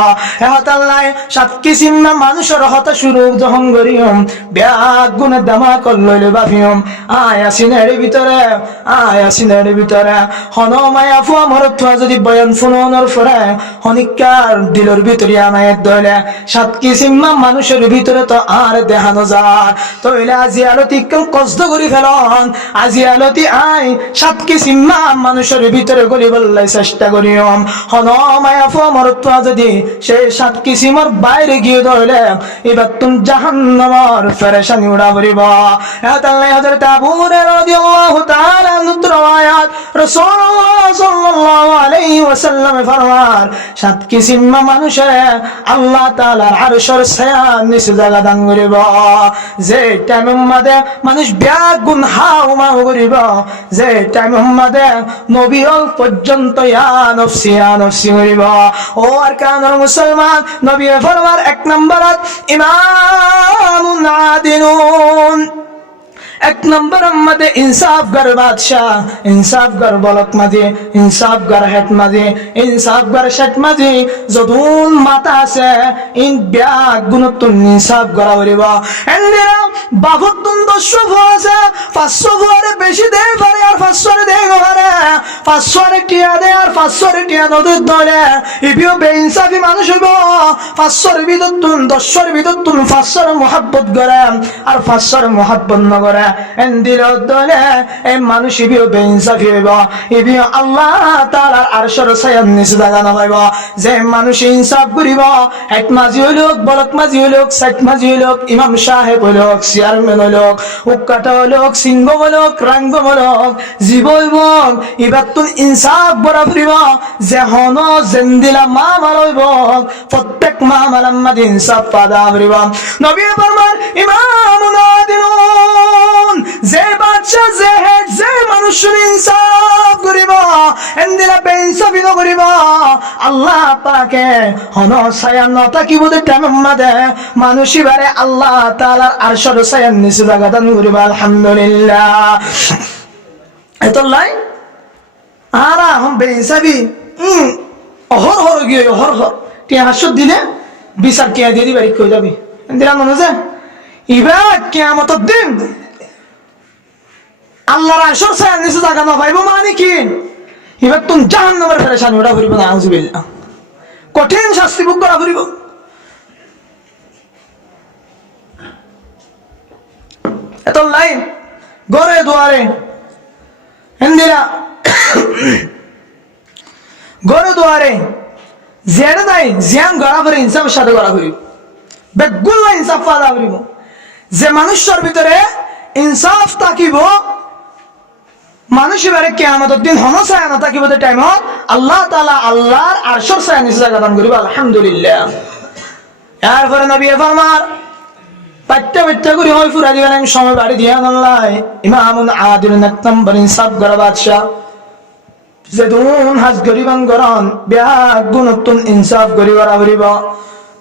এহত আল্লাহ 7 কিসিম মানুষের হতা শুরু যখন করিম ব্যাগ গুণে দামা করলইলে বাফিম আয়াসিনের ভিতরে হন মায়া ফুয়া মরত যদি বয়ান ফুনর ফরে হনিকার দিলর ভিতরে আনায়েত দইলে 7 কিসিম মানুষের ভিতরে তো আর দেখানো যায় তইলে আজি আলতি কেউ কষ্ট করি ফেলন আজি আলতি 7 কিসিম মানুষের ভিতরে গলি বললাই চেষ্টা করিম হন মায়া ফুয়া মরত যদি সেই 7 কিসিমের বাইরে গিয়ে দইলে এবার তুমি জাহান্নামের ফেরেশানি উড়া ভরিব আল্লাহ হযরত আবু হুরায়রা রাদিয়াল্লাহু তাআলা রওয়ায়াত রাসূলুল্লাহ সাল্লাল্লাহু আলাইহি ওয়াসাল্লাম ফরমান 7 কিসিম মানুষে আল্লাহ তাআলার আরশের ছায়ার নিচে জায়গা দান করিব যে টাইমের মধ্যে মানুষ ব্যাগ গুণ হাও মাও করিব যে টাইমের মধ্যে নবী হল পর্যন্ত ইয়া নফসি করিব ও আর কানের মুসলমান নবী ফরমান 1 নম্বরত ইমামুন আদিলুন 1 নম্বর মধ্যে ইনসাফগার বাদশাহ ইনসাফগার বলক মাঝে ইনসাফগার হেট মাঝে ইনসাফগার শেট মাঝে যদুন মাতা আছে ইন ব্যাগ গুণতুন ইনসাফ করা হইব এন্দিরা বাহুতুন 10 আছে 500 ফুয়ারে বেশি দেই পারে আর 500 দেই পারে 500 টিয়া দে আর 500 টিয়া নদুর ধরে ইবিও বেইনসাফি মানুষ হইব 500 বিদতুন 10 বিদতুন 500 মোহাব্বত করে আর 500 মোহাব্বত ন করে এন্দির দলে এই মানুষ ইবিও বেইনসাফি হইব ইবিও আল্লাহ তাআলার আরশের ছায়ার নিচে জায়গা না পাইব যে মানুষ ইনসাফ করিব এক মাঝি হইলোক বলক মাঝি হইলোক সাইট মাঝি হইলোক ইমাম সাহেব হইলোক চেয়ারম্যান হইলোক উকাটা হইলোক সিংহ হইলোক রাঙ্গ হইলোক জীব হইব এবার তুই ইনসাফ বরা ফুরিব যে হন জেন্দিলা মা মারইব প্রত্যেক মা মালাম মাঝে ইনসাফ পাদা ফুরিব নবী ফরমান ইমামুন আদিলুন যে বাদশা যে হেড যে মানুষের ইনসাফ করিব এন্দিলা বেইনসাফি নকরিব আল্লাহ পাকে হন ছায়া নতাকিব টাইমে মানুষই বারে আল্লাহ তাআলার আরশের ছায়ার নিচে জায়গা দান করিব আলহামদুলিল্লাহ এতলাই আর আহম বেইনসাফি অহর হর গিয়ে অহর হর টি হাসত দিলে বিচার কে দিয়ে দিবারি কই যাবি এন্দিলা মনে যে ইবা কিয়ামতের দিন আল্লাহর আরশের ছায়ার নিচে জায়গা না পাইব মানে কি এবার তুমি জাহান্নামের পেরেশানি ওটা করিব না আউযুবিল্লাহ কঠিন শাস্তি ভোগ করা করিব এত লাইন গরে দুয়ারে হিন্দিরা গরে দুয়ারে জেড়ে নাই জিয়ান গড়া করে ইনসাফের সাথে গড়া করিব বেগুল্লা ইনসাফ পাওয়া করিব যে মানুষের ভিতরে ইনসাফ থাকিব মানুষ এবারে কিয়ামতের দিন হন ছায়া না থাকিব টাইম আল্লাহ তাআলা আল্লাহর আরশের ছায়া নিচে জায়গা দান করিব আলহামদুলিল্লাহ এরপরে নবী ফরমার পাট্টা করে হয় ফুরা দিবেন আমি সময় বাড়ি দিয়া আল্লাহ ইমামুন আদিলুন এক নম্বর ইনসাফ করা বাদশা যে দুন হাজ গরিবান গরন বিয়াক গুণতুন ইনসাফ করিবার করিব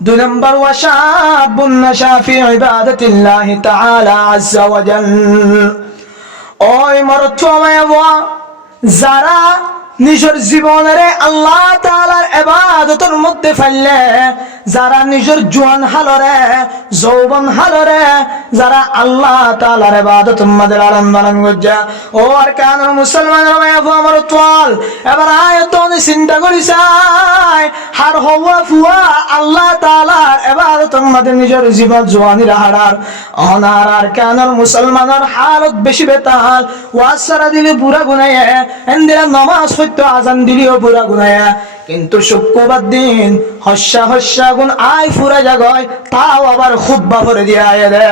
দুই নম্বর ওয়াশাবুন নাশা ফি ইবাদাতিল্লাহ তাআলা আযজা ওয়া জাল ওই মরতমায়া যারা নিজের জীবনের আল্লাহ তাআলার ইবাদতের মধ্যে ফেললে যারা নিজের জওয়ান হালরে যৌবন হালরে যারা আল্লাহ তাআলার ইবাদতের মধ্যে লালন পালন করছে ও আর কানের মুসলমানের মায়া আমার তোয়াল এবার আয়াত চিন্তা করিছাই হার হওয়া ফুয়া আল্লাহ তাআলার ইবাদতের মধ্যে নিজের জীবন জওয়ানি রাহার অনার আর কানের মুসলমানের হালত বেশি বেতাল ওয়াসারা দিলে পুরা গুনায় এন্দিরা নামাজ পড়তে আজান দিলেও পুরা গুনায় কিন্তু শুক্রবার দিন হস্যা গুণ আয় ফুরা জাগয় তাও আবার খুতবা করে দিয়ে আয় দে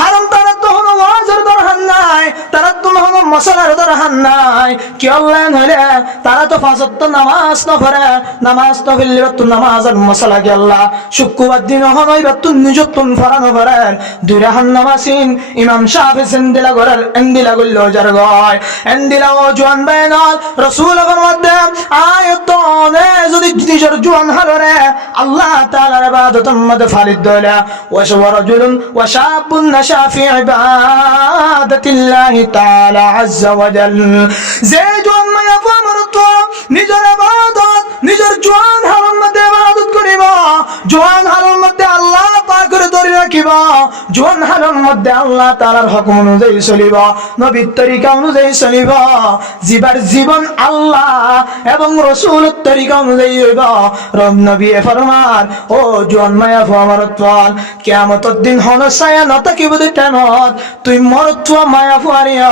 হারাম তারা তো হলো ওয়াজের দরকার নাই তারা তো হলো মশলার দরকার নাই কি অনলাইন হলে তারা তো পাঁচ ওয়াক্ত নামাজ না পড়ে নামাজ তো পড়লে তো নামাজ আর মশলা কি আল্লাহ শুক্রবার দিন হলো এবার তুই নিজে তুন ফরানো করেন দুই রাহান নামাজিন ইমাম শাফি সেন্দিলা করার এন্দিলা গুল্ল জার গয় এন্দিলা ও জোয়ান বেনাল রাসূলের মধ্যে আয়াত যদি নিজের জোয়ান হালরে আল্লাহ তাআলার ইবাদতের মধ্যে ফালিদ দলা ওয়া রাজুলুন ওয়া শাবুন নাশা ফি ইবাদাতিল্লাহি তাআলা আযজা ওয়া জাল যে জোয়ান মায়া আমরত নিজের ইবাদত নিজের জোয়ান হালের মধ্যে ইবাদত করিব জোয়ান হালের মধ্যে আল্লাহ পাকের ধরে রাখিব জোয়ান হালের মধ্যে আল্লাহ তাআলার হুকুম অনুযায়ী চলিব নবীর তরিকা অনুযায়ী চলিব জীবন আল্লাহ এবং রাসূলের তরিকা অনুযায়ী হইব রব নবী ফরমান ও জোয়ান মায়া আমরত কিয়ামতের দিন হন ছায়া না থাকিব টাইমত তুই মরত মায়া ফুয়ারিয়া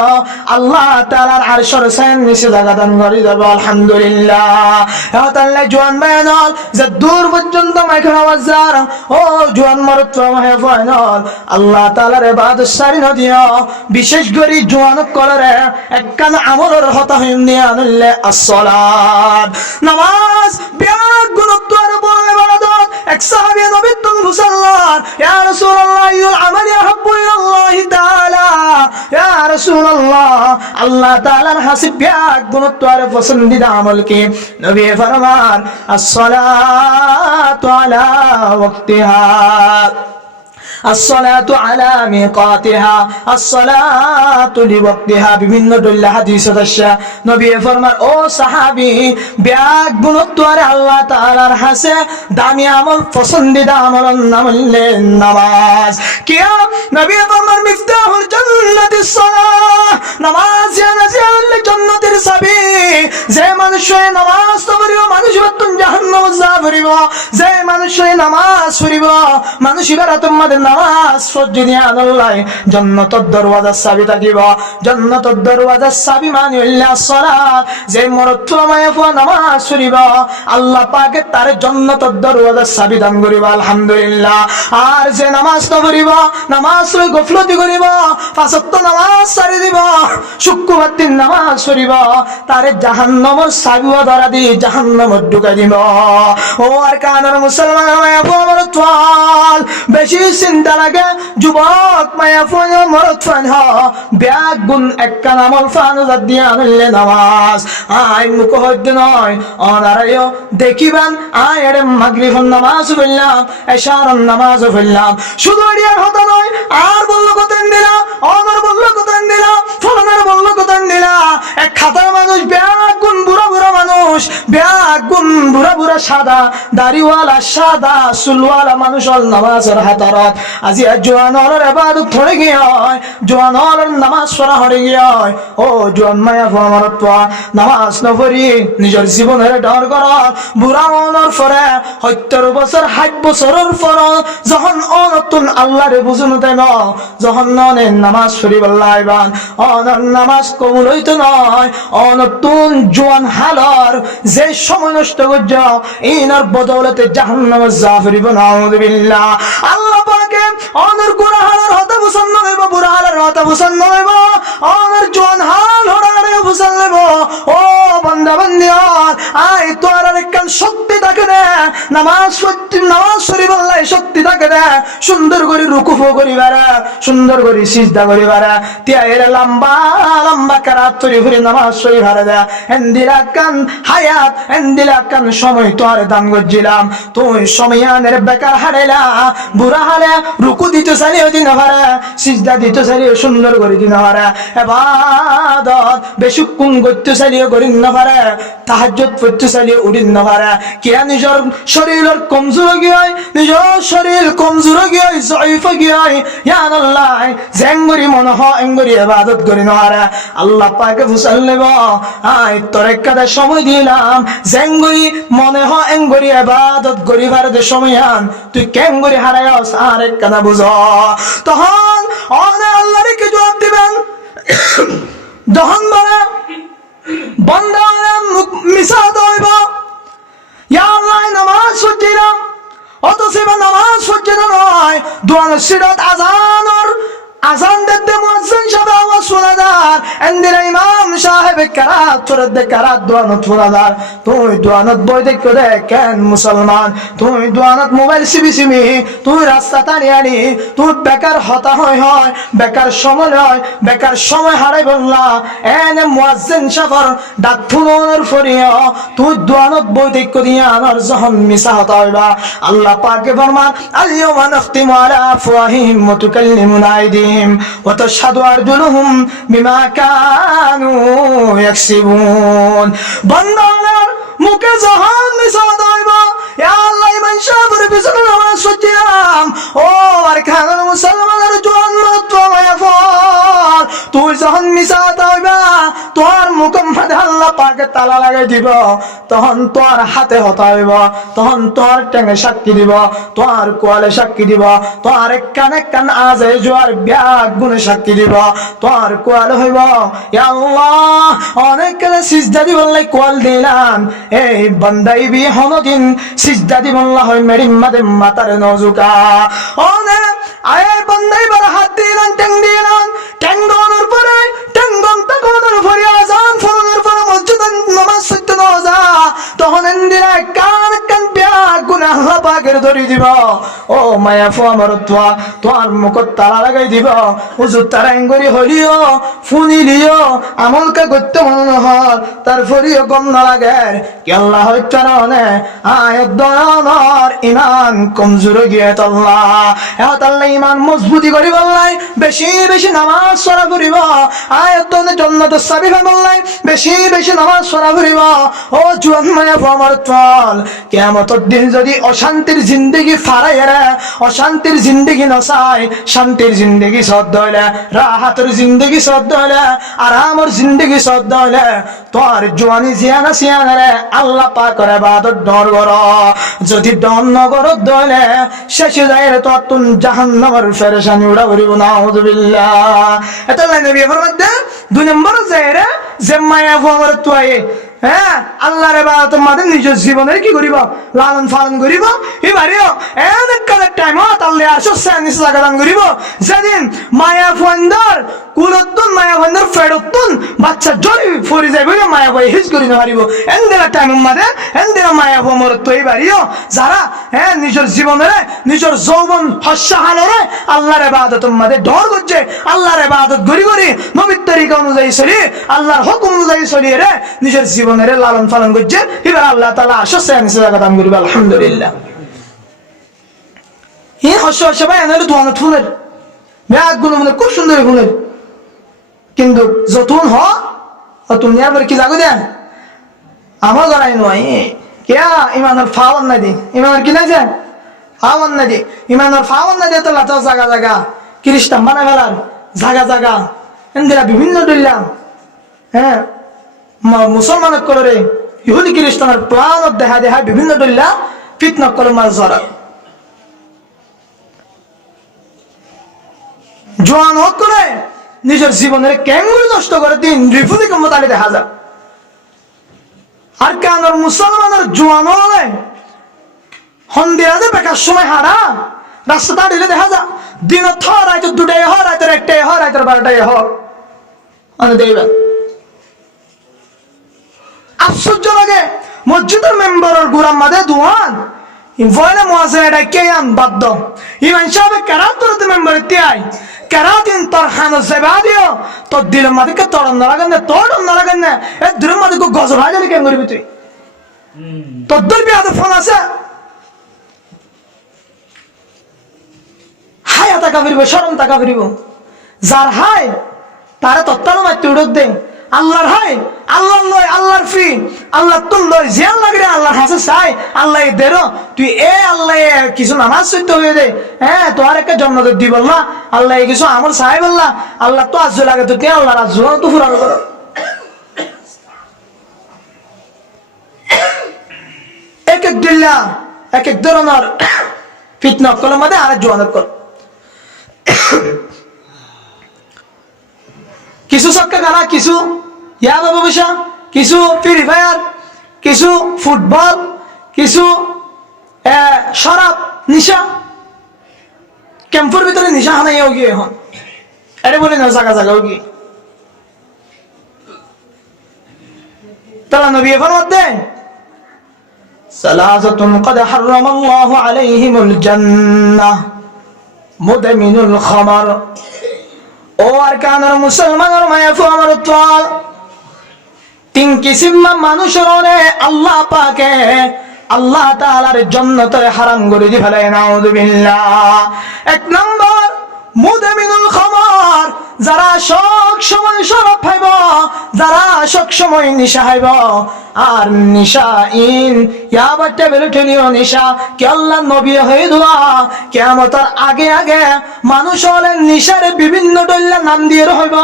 আল্লাহ তাআলার আরশের ছায়ার নিচে জায়গা দান করি যাব আলহামদুলিল্লাহ তাআলা জোয়ান বায়ানল যে দূর পর্যন্ত মাইকের আওয়াজ যার ও জোয়ান মরত মায়া ফুয়ানল আল্লাহ তাআলার ইবাদত সারি ন দিও বিশেষ করে জোয়ান কলরে একখান আমলের হতা হইম নিয়া আনলে as-সালাত নামাজ বিয়াক গুরুত্ব আর বড় ইবাদত এক সাহাবী নবী মুসাল্লান ইয়া রাসূলুল্লাহ আইয়ুল আমালি আহাব্বু ইলাল্লাহ তাআলা ইয়া রাসূলুল্লাহ আল্লাহ তাআলার হাসিব বিয়াক গুরুত্ব আর পছন্দিদা আমল কি নবী ফরমান as-সালাতু আলা ওয়াক্তিহা الصلاة على ميقاتها الصلاة لوقتها বিভিন্ন দলিল হাদিস আছে নবী ফরমান ও সাহাবী ব্যাগ গুণত্বরে আল্লাহ তাআলার হাসে দামি আমল পছন্দিদা আমল নামলে নামাজ কিয়া নবী ফরমান মিফতাহুল জান্নাতিস সালাহ নামাজ জানালে জান্নাতের চাবি যে মানুষ নামাজ পড়িব মানুষ বাতুন জাহান্নাম যাবরিব যে মানুষ নামাজ পড়িব মানুষ ইবাদতের নামাজ ফজরি আল্লাহ জান্নাতের দরওয়াজার চাবি থাকিব জান্নাতের দরওয়াজার চাবি মানে হইলা সালাত যে মরত মায়াফা নামাজ পড়িব আল্লাহ পাকে তার জান্নাতের দরওয়াজার চাবি দান করিব আলহামদুলিল্লাহ আর যে নামাজ পড়িব নামাজ গফলতি করিব পাঁচ ওয়াক্ত নামাজ ছাড়ি দিব শুক্রবার দিন নামাজ পড়িব তার জাহান্নামের চাবিও ধরা দি জাহান্নামে ঢুকাই দিব ও আর কানের মুসলমান মায়াফা আমার তোয়াল বেশি চিন্তা লাগে যুবক মায়া ফোন মরত ফান হ ব্যাগ গুণ একখান আমল ফান দিয়া আনলে নামাজ আই মুখ হইতে নয় অনারায়ও দেখিবেন আয় এর মাগরিবের নামাজ পড়লাম এশারের নামাজ পড়লাম শুধু এর হতা নয় আর বললো কত দিলা অনার বললো কত দিলা ফলানার বললো কত দিলা এক খাতার মানুষ ব্যাগ গুণ বুড়া বুড়া মানুষ ব্যাগ গুণ বুড়া বুড়া সাদা দাড়িওয়ালা সাদা চুলওয়ালা মানুষ নামাজের হাতারত আজি জোয়ানর ইবাদত ধরে গিয়ে জোয়ানর নামাজ পড়া হয়ে গিয়ে ও জোয়ান মায়া ফরমারত নামাজ নপড়ি নিজের জীবনের ডর কর বুড়া মনের পরে 70 বছর 60 বছরের পর যখন অনতুন আল্লাহরে বুঝুন দেন যখন ননে নামাজ পড়িব লাইবান অনর নামাজ কবুল হইতো নয় অনতুন জোয়ান হালার যে সময় নষ্ট করছ ইনার বদৌলতে জাহান্নামে যা ফিরিব নাউযুবিল্লাহ আল্লাহ পাকে অনর গুনাহ হালার হতে পছন্দ হইব বুড়া হালার হতে পছন্দ হইব অনর জোয়ান হাল হরারে পছন্দ হইব ও বান্দা বান্দিয়া আই তোর আরেকখান শক্তি থাকে না নামাজ শরীফ আল্লাহ শক্তি থাকে না সুন্দর করে রুকু করিবারা সুন্দর করে সিজদা করিবারা তিয়া এর লম্বা লম্বা কারাত তরি করে নামাজ শরীফ হারে দেয়া এন্দিলা কান হায়াত এন্দিলা কান সময় তোর দান করছিলাম তুই সময়ানের বেকার হারেলা বুড়া হারে রুকু দিতে চালিয়ে দিন হারে সিজদা দিতে চালিয়ে সুন্দর করে দিন হারে ইবাদত বেশিক্ষণ করতে চালিয়ে করিন না পারে তাহাজ্জুদ পড়তে চালিয়ে উড়িন না পারে কে নিজের শরীরের কমজোর গিয়ে নিজের শরীর কমজোর গিয়ে জয়ীফ গিয়ে ইয়া আল্লাহ জেঙ্গরি মনে হয় এঙ্গরি ইবাদত করি না পারে আল্লাহ পাকে ফুসাল নেব আই তোর একটা সময় দিলাম জেঙ্গরি মনে হয় এঙ্গরি ইবাদত করিবার যে সময় আন তুই কেঙ্গরি হারায়স আর একটা বুঝ তখন অনে আল্লাহরে কি জবাব দিবেন যখন বলে বন্দা মিশা দইব ইয়া আল্লাহ নামাজ পড়ছিলাম অথচ নামাজ পড়ছে না নয় দোয়ান সিরাত আজান দেখতে মুয়াজ্জিন সাহেব আওয়াজ শোনাদার এন্দিরা ইমাম সাহেব কারাত চরদ কারাত দোয়ানত শোনাদার তুই দোয়ানত বই দেখতে দে কেন মুসলমান তুই দোয়ানত মোবাইল সিবি তুই রাস্তা টানি তুই বেকার হতা হয় বেকার সময় হারাই বললা এনে মুয়াজ্জিন সাহেব ডাক ফুনোর ফরিয়া তুই দোয়ানত বই দেখতে দিয়া আনার যখন মিশা হতা হইবা আল্লাহ পাকে ফরমান আল-ইয়াওমা নাখতিমু আলা আফওয়াহিহিম ওয়া তুকাল্লিমুনা আইদিহিম وتشهد أرجلهم بما كانوا يكسبون বন্দার মুখে জাহান মিসাদ হইব ইয়া আল্লাহ ইমান শাহর বিজনে নামাজ পড়ছিলাম ও আর খানের মুসলমানের জোয়ান মত মায়াফর তুই যখন মিসাদ হইবা তোর মুখে মধ্যে আল্লাহ পাকে তালা লাগাই দিব তখন তোর হাতে হতা হইব তখন তোর টেঙ্গে সাক্ষী দিব তোর কোয়ালে সাক্ষী দিব তোর কান আজে জোয়ার ব্যাগ গুনে সাক্ষী দিব তোর কোয়াল হইব ইয়া আল্লাহ অনেক কালে সিজদা দিব লাই কোয়াল দিলাম এই বান্দাই বি হনদিন সিজদা দিব আল্লাহ হয় মেরিম মাদে মাতারে নজুকা অনে আয় বান্দাই বার হাত দিলাম টেং দনের পরে টেং গন্তা কোনের পরে আজান ফরনের পরে মসজিদে নামাজ পড়তে না যা তখন এন্দিরা কান ব্যাগ গুনে আল্লাহ পাকের ধরি দিব ও মায়া ফো আমার তোর মুখত তালা লাগাই দিব হুজুর তারা এঙ্গরি হলিও ফুনিলিও আমলকে করতে মনে হয় তারপরেও গম না লাগে কি আল্লাহ হইতে না আয়াত দয়ার ইমান কমজোর গিয়ে আল্লাহ এত আল্লাহ ইমান মজবুতি করি বললাই বেশি নামাজ পড়া করিব আয়াত জান্নাতের চাবি বললাই বেশি নামাজ পড়া করিব ও জুয়ান মায়া আমার চল কিয়ামতের দিন যদি অশান্তির জিন্দেগি ফারাইরা অশান্তির জিন্দেগি নসাই শান্তির জিন্দেগি সদ্য হইলে রাহাতের জিন্দেগি সদ্য হইলে আরামর জিন্দেগি সদ্য হইলে তোর জোয়ানি জিয়ানা রে আল্লাহ পাকের ইবাদত ডর কর যদি ডর নগর দলে শেষে যায় রে তো তুন জাহান্নামের ফেরেশানি উড়া করিব নাউযুবিল্লাহ এটা নবী ফরমাতে দুই নম্বর যায় রে যে মায়া ফমর তুই হ্যাঁ আল্লাহর ইবাদত মাঝে নিজের জীবনের কি করিব লালন পালন করিব এবারেও এনে কালে টাইম আল্লাহ আসো সানিস লাগান করিব যেদিন মায়া ফন্দর কুলতুন মায়া বন্ধের ফেরতুন বাচ্চা জরি ফরি যাইব মায়া বই হিজ করি না পারিব এন্দেলা টাইম মাদে এন্দেলা মায়া বমর তৈ বাড়িও যারা নিজের জীবনের নিজের যৌবন হস্যাহানরে আল্লাহর ইবাদত মাদে ডর করছে আল্লাহর ইবাদত গরি গরি নবীর তরিকা অনুযায়ী চলি আল্লাহর হুকুম অনুযায়ী চলি রে নিজের জীবনের লালন পালন করছে এবার আল্লাহ তাআলা আশাসে আমি সালাম করিব আলহামদুলিল্লাহ ই হস্য হস্য ভাই এনে দোয়ানো থুনের ব্যাগগুলো মনে খুব সুন্দর গুণের কিন্তু যতুন হ অতুন আবার কি জাগো দেন আমার গড়াই নয় কেয়া ইমানের ফাওয়ান না দি ইমানের কি নাইছে ফাওয়ান না দি ইমানের ফাওয়ান না দিয়ে তো লাতা জাগা জাগা খ্রিস্টান বানা ফেলার জাগা জাগা এন্দিরা বিভিন্ন দইলাম মুসলমান করে রে ইহুদি খ্রিস্টানের প্লান দেখা দেখা বিভিন্ন দইলা ফিতনা করে মার জরা জোয়ান হোক করে নিজের জীবনের কেঙ্গুলি নষ্ট করে দিন রিফুদি কমতালি দেখা যায় আর কেন মুসলমানের জোয়ান হলে হন্দিরাতে বেকার সময় হারা রাস্তা দিলে দেখা যা দিন হয়তো দুটাই হয় রাতের একটাই হয় রাতের 12টাই হয় দেখবেন আশ্চর্য লাগে মসজিদের মেম্বারের গুড়ার মাঝে দোয়ান ইনফয়না মুয়াজ্জিন এটা কে আন বাদ্য ইমান সাহেব কারাতরতে মেম্বারে তিয়াই কারাতিন তরহান জাবাদিও তো দিলের মাঝে কে তড়ন না লাগেন না তড়ন না লাগেন না এ দিলের মাঝে কো গজব হাজারি কেন করবি তুই তোর বিয়াতে ফোন আছে হাই টাকা ফিরব শরম টাকা ফিরব যার হাই তারে তত্তানো মারতে উড়ক দে আল্লাহর হাই আল্লাহ লয় আল্লাহর ফি আল্লাহ তুম লয় জিয়ান লাগরে আল্লাহর হাসে চাই আল্লাহ দেরো তুই আল্লাহ কিছু নামাজ সইতে হয়ে দে তোর একটা জন্মত দি বললা আল্লাহ কিছু আমার চাই বললা আল্লাহ তো আজ লাগে তো আল্লাহ রাজ তো ফুরানো করো এক এক দিল্লা এক এক ধরনের ফিতনা কল মধ্যে আরেক জোয়ান কর কিছু সক্কা খেলা কিছু ইয়া বাবা বসা কিছু ফ্রি ফায়ার কিছু ফুটবল কিছু শরাব নিশা ক্যাম্পের ভিতরে নিশা হানাইও গিয়ে এখন আরে বলে না জায়গা জায়গাও গিয়ে তারা নবী ফরমাতে সালাসাতুন قد حرم الله عليهم الجنة مدمن الخمر ও আর কানার মুসলমানের মায়াফু আমার তোয়াল তিন কিসিম মানুষের আল্লাহ পাকে আল্লাহ তাআলার জান্নাতে হারাম করে দি ফেলে নাউযুবিল্লাহ এক নাম্বার মুদমিনুল খামার যারা সব সময় শরাব খাইব যারা সব সময় নিশা খাইব আর নিশা ইন ইয়াবা টেবিল ঠেলিও নিশা কে আল্লাহ নবী হয়ে দোয়া কিয়ামতের আগে আগে মানুষ হলে নিশার বিভিন্ন দল্লা নাম দিয়ে রইব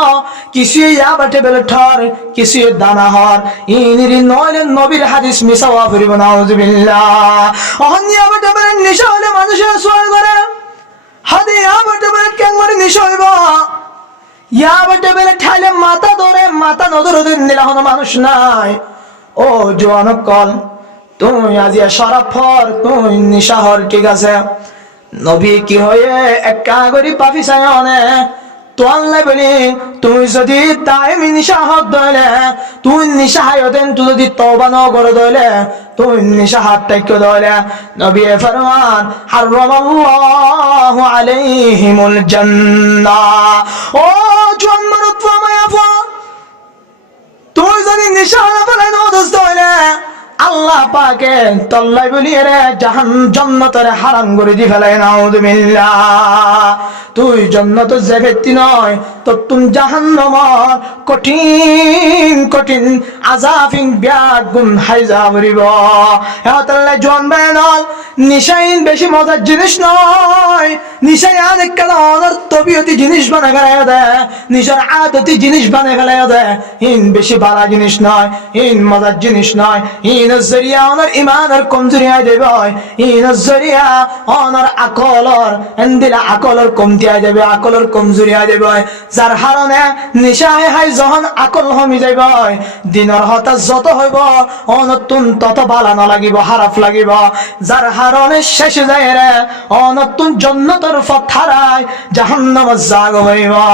কিছু ইয়াবা টেবিল ঠর কিছু দানা হর ইনরি নয় নবীর হাদিস মিসাওয়া ফিরব নাউযুবিল্লাহ অহন ইয়াবা টেবিল নিশা হলে মানুষের সোয়াল করে হাদি ইয়াবা টেবিল কেমন নিশা হইব ইয়াবা টেবিল ঠাইলে মাথা ধরে মাথা নদর দিলা হন মানুষ নাই ও জোয়ান কল তুই আজিয়া শরাব ফর তুই নিশা হর ঠিক আছে নবী কি হয়ে একা করি পাপি সায়নে তো আল্লাহ বলি তুই যদি টাইম নিশা হত দইলে তুই নিশা হায়তেন তুই যদি তওবা ন করে দইলে তুই নিশা হাত টেক দইলে নবী ফরমান হারামাল্লাহু আলাইহিমুল জান্নাহ ও জোয়ান মারত মায়াফা তুই যদি নিশা না ফেলে দোস্ত হইলে আল্লাহ পাকে তল্লাই বলিয়ে রে জান্নাতের হারাম করে দি ফেলে নাউযুবিল্লাহ তুই জান্নাত যে ব্যক্তি নয় তো তুমি জাহান্নামের কঠিন কঠিন আযাবিন বিয়াগুন হাইজা বরিব তাহলে জন বেনল নিশাইন বেশি মজার জিনিস নয় নিশাই অনেক কারণের তবিয়তি জিনিস বানায় ফেলে দেয় নিজের আদতি জিনিস বানায় ফেলে দেয় ইন বেশি ভালো জিনিস নয় ইন মজার জিনিস নয় ইন জরিয়া ওনার ইমানের কমজোরি হয়ে যাবে ইন জরিয়া ওনার আকলর এন্দিলা আকলর কমতি হয়ে যাবে আকলর কমজোরি হয়ে যাবে যার হারণে নিশায় হাই যখন আকল কমি যাবে দিনের হতাশ যত হইব অনতুন তত ভালো না লাগিব খারাপ লাগিব যার আর অনেক শেষে যায় রে অনতুন জান্নাতের পথ হারায় জাহান্নামের জায়গা হইবা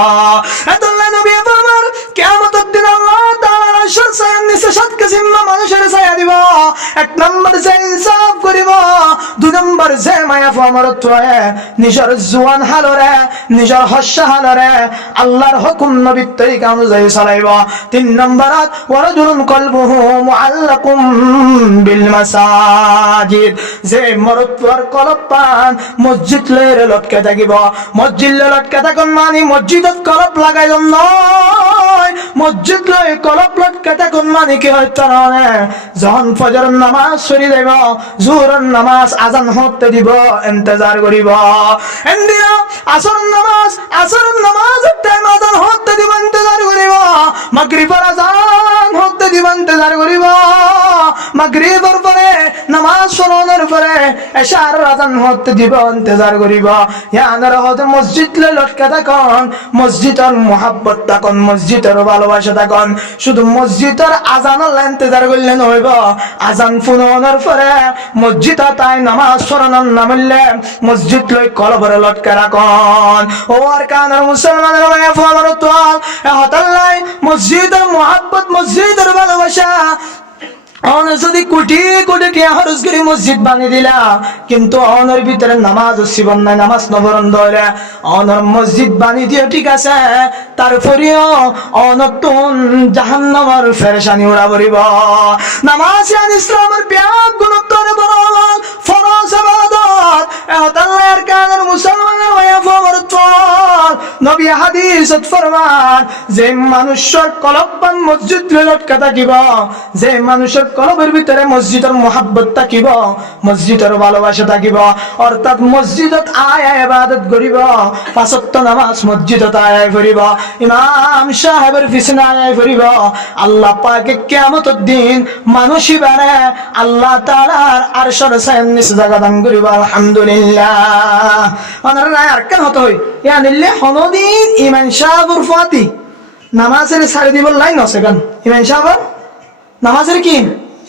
এতলা নবী আমার কিয়ামতের দিন আল্লাহ তাআলা আরশের ছায়ার নিচে সাত কিসিম মানুষের ছায়া দিব এক নম্বর যে ইনসাফ করিব দুই নম্বর যে মায়া ফমরত হয় নিজের জওয়ান হালরে নিজের হস্য হালরে আল্লাহর হুকুম নবীর তরিকা অনুযায়ী চালাইব তিন নম্বরত ওয়ারাজুলুন কলবুহু মুআল্লাকুম বিল মাসাজিদ যে মরতর কলপান মসজিদ লয়ে লটকে থাকিব মসজিদ লটকে থাকুন মানে মসজিদত কলপ লাগাই নয় মসজিদ লয়ে কলপ লটকে থাকুন মানে কি হয় তারা যখন ফজরের নামাজ পড়ি দেব জোহরের নামাজ আজান হতে দিব ইন্তজার করিব এন্দিরা আসরের নামাজ টাইম আজান হতে দিব ইন্তজার করিব মাগরিবের আজান হতে দিব ইন্তজার করিব মাগরিবের পরে নামাজ পড়ানোর পরে এশার আজান হতে দিব ইন্তজার করিব ইয়ানার হতে মসজিদ লে লটকা থাকুন মসজিদের মুহাব্বত থাকুন মসজিদের ভালোবাসা থাকুন শুধু মসজিদের আজানের ইন্তজার করলে নইব আজান ফুনানোর পরে মসজিদ তাই নামাজ পড়ানোর নামলে মসজিদ লই কলবরে লটকা রাখুন ও আর কানার মুসলমানের মায়া ফমর তোয়াল হতাল্লাই মসজিদের মুহাব্বত মসজিদের ভালোবাসা অনেক যদি কোটি কোটি টিয়া খরচ করে মসজিদ বানিয়ে দিলা কিন্তু অনের ভিতরে নামাজ জীবন নাই নামাজ নবরণ ধরে অনর মসজিদ বানিয়ে দিয়ে ঠিক আছে তারপরেও অনতুন জাহান্নামের ফেরেশানি উড়া পড়িব নামাজ ইসলামের ব্যাগ গুণত্বরে বড় ফরজ ইবাদত এহতাল্লাহর কানের মুসলমানের ওয়া ফরজ নবী হাদিসত ফরমান যে মানুষের কলববান মসজিদ লটকা থাকিব যে মানুষের কলবের ভিতরে মসজিদের মুহাব্বত থাকিব মসজিদের ভালোবাসা থাকিব অর্থাৎ মসজিদত আয় ইবাদত করিব পাঁচ ওয়াক্ত নামাজ মসজিদত আয় করিব ইমাম সাহেবের পিছনে আয় করিব আল্লাহ পাকে কিয়ামতের দিন মানুষই বারে আল্লাহ তাআলার আরশের ছায়ার নিচে জায়গা দান করিব আলহামদুলিল্লাহ ওনারা আর কেন হতো ইয়া নিলে হনদিন ইমাম সাহেবের ফাতি নামাজের ছাড়ি দিব লাইন আছে কেন ইমাম সাহেব নামাজের কি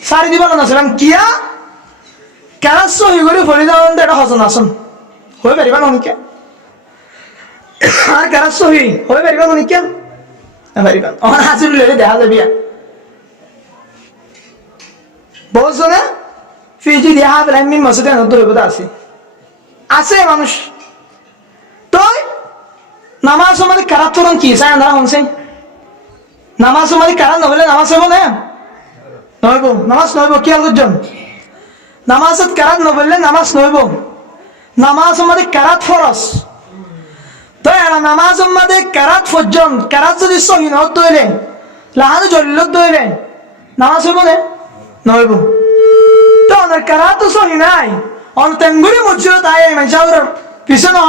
সারি দিব না সেলাম কিয়া কেরাস সহি করে ফরি দাও এটা হজন আসন হয়ে পারিবা না অনেকে আর কেরাস সহি হয়ে পারিবা না অনেকে পারিবা আমার হাজির লইলে দেখা যাবি বলছো না ফিজি দেখা পেলে আমি মসজিদে নতুন হইব আছে মানুষ তো নামাজ আমাদের কারাত তরণ কি চাই আমরা শুনছি নামাজ আমাদের কারাত নহলে নামাজ হইব না নইব নামাজ নইব কি আলোচন নামাজত কারাত নবললে নামাজ নইব নামাজ আমাদের কারাত ফরজ তো এরা নামাজ আমাদের কারাত ফজ্জন কারাত যদি সহি ন তৈলে লাহানো জলিল তৈলে নামাজ হইব না নইব তো ওনার কারাত তো সহি নাই অন তেঙ্গুরি মসজিদ আয় ইমাম সাহেবের পিছনে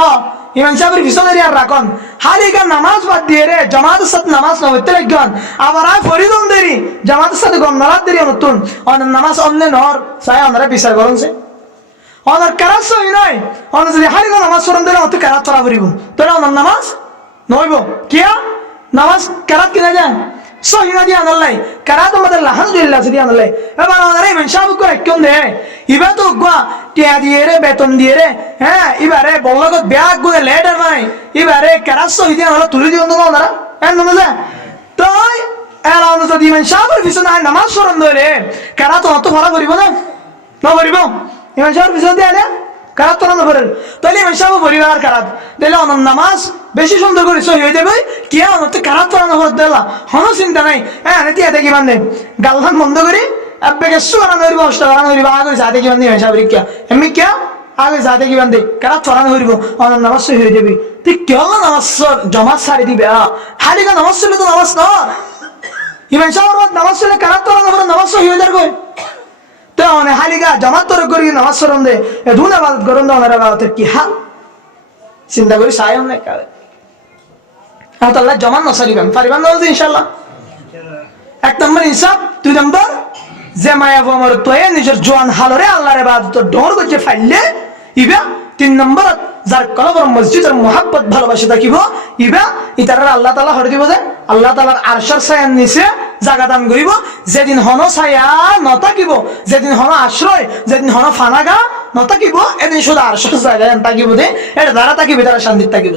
ইমাম সাহেবের পিছনে আর রাখন হালিকা নামাজ বাদ দিয়ে রে জামাতের সাথে নামাজ না হইতে লাগন আবার আয় ফরিদন দেরি জামাতের সাথে গন্নালাত দেরি নতুন অনার নামাজ অন্য নর চাই ওনারা বিচার করছে অনার কারাত সহি নাই অনার যদি হালিকা নামাজ পড়ন দেরে অত কারাত পড়া পড়িব তোরা ওনার নামাজ নইব কিয়া নামাজ কারাত কিনা যায় সহি না দিয়ে আনার লাই কারাত আমাদের আলহামদুলিল্লাহ দিয়ে আনার লাই এবার ওনারা ইমাম সাহেবকে একদম দে ইবা তো গুয়া টিয়া দিয়ে রে বেতন দিয়ে রে হ্যাঁ এবারে বলগত ব্যাগ গুনে লেটার নাই এবারে কারাত সহি দিয়ে আনার তুলে দিও না ওনারা এন নলে তো এরা অন্তত ইমাম সাহেবের পিছনে নামাজ পড়ন ধরে কারাত অত ভাড়া করিব না না করিব ইমাম সাহেবের পিছনে দিয়ে আলে কারাত তো না করেন তাহলে ইমাম সাহেব পরিবার কারাত দিলে অনন নামাজ বেশি সুন্দর করে সহি হয়ে যাবে কি অনত কারাত পড়ানো করে দিলা হনো চিন্তা নাই হ্যাঁ তিয়া দেখি বান্ধে গালখান বন্ধ করি আবেগে সুরানো হইব অষ্ট বানানো হইব আগে যা দেখি বান্ধে ইমাম সাহেবের কিয়া এমনি কিয়া আগে যা দেখি বান্ধে কারাত পড়ানো হইব অনন নামাজ সহি হয়ে যাবে তুই কেউ নামাজ জমাত সারি দিবে হালিকা নামাজ চলে তো নামাজ ন ইমাম সাহেবের নামাজ চলে কারাত পড়ানো করে নামাজ সহি হয়ে যাবে তো মানে হালিকা জামাত তোর করি নামাজ সরম দে ধুন আবাদত গরম দাও ওনারা আবাদতের কি হাল চিন্তা করি সায়ন নাই কালে আল্লাহ জমান নসারিবেন পারিবেন না ইনশাআল্লাহ এক নম্বর ইনসাফ দুই নম্বর যে মায়া আমার তোয়ে নিজের জোয়ান হালরে আল্লাহর ইবাদত ডোর করছে ফাইলে ইবা তিন নম্বর যার কলবর মসজিদের মুহাব্বত ভালোবাসা থাকিব ইবা ইতারা আল্লাহ তাআলা হরে দিব যে আল্লাহ তাআলার আরশের ছায়ার নিচে জাগা দান করিব যেদিন হন ছায়া নতাকিব যেদিন হন আশ্রয় যেদিন হন ফানাগা নতাকিব এদিন শুধু আরশের জায়গায় থাকিব দে এটা দ্বারা থাকিবে তারা শান্তি থাকিব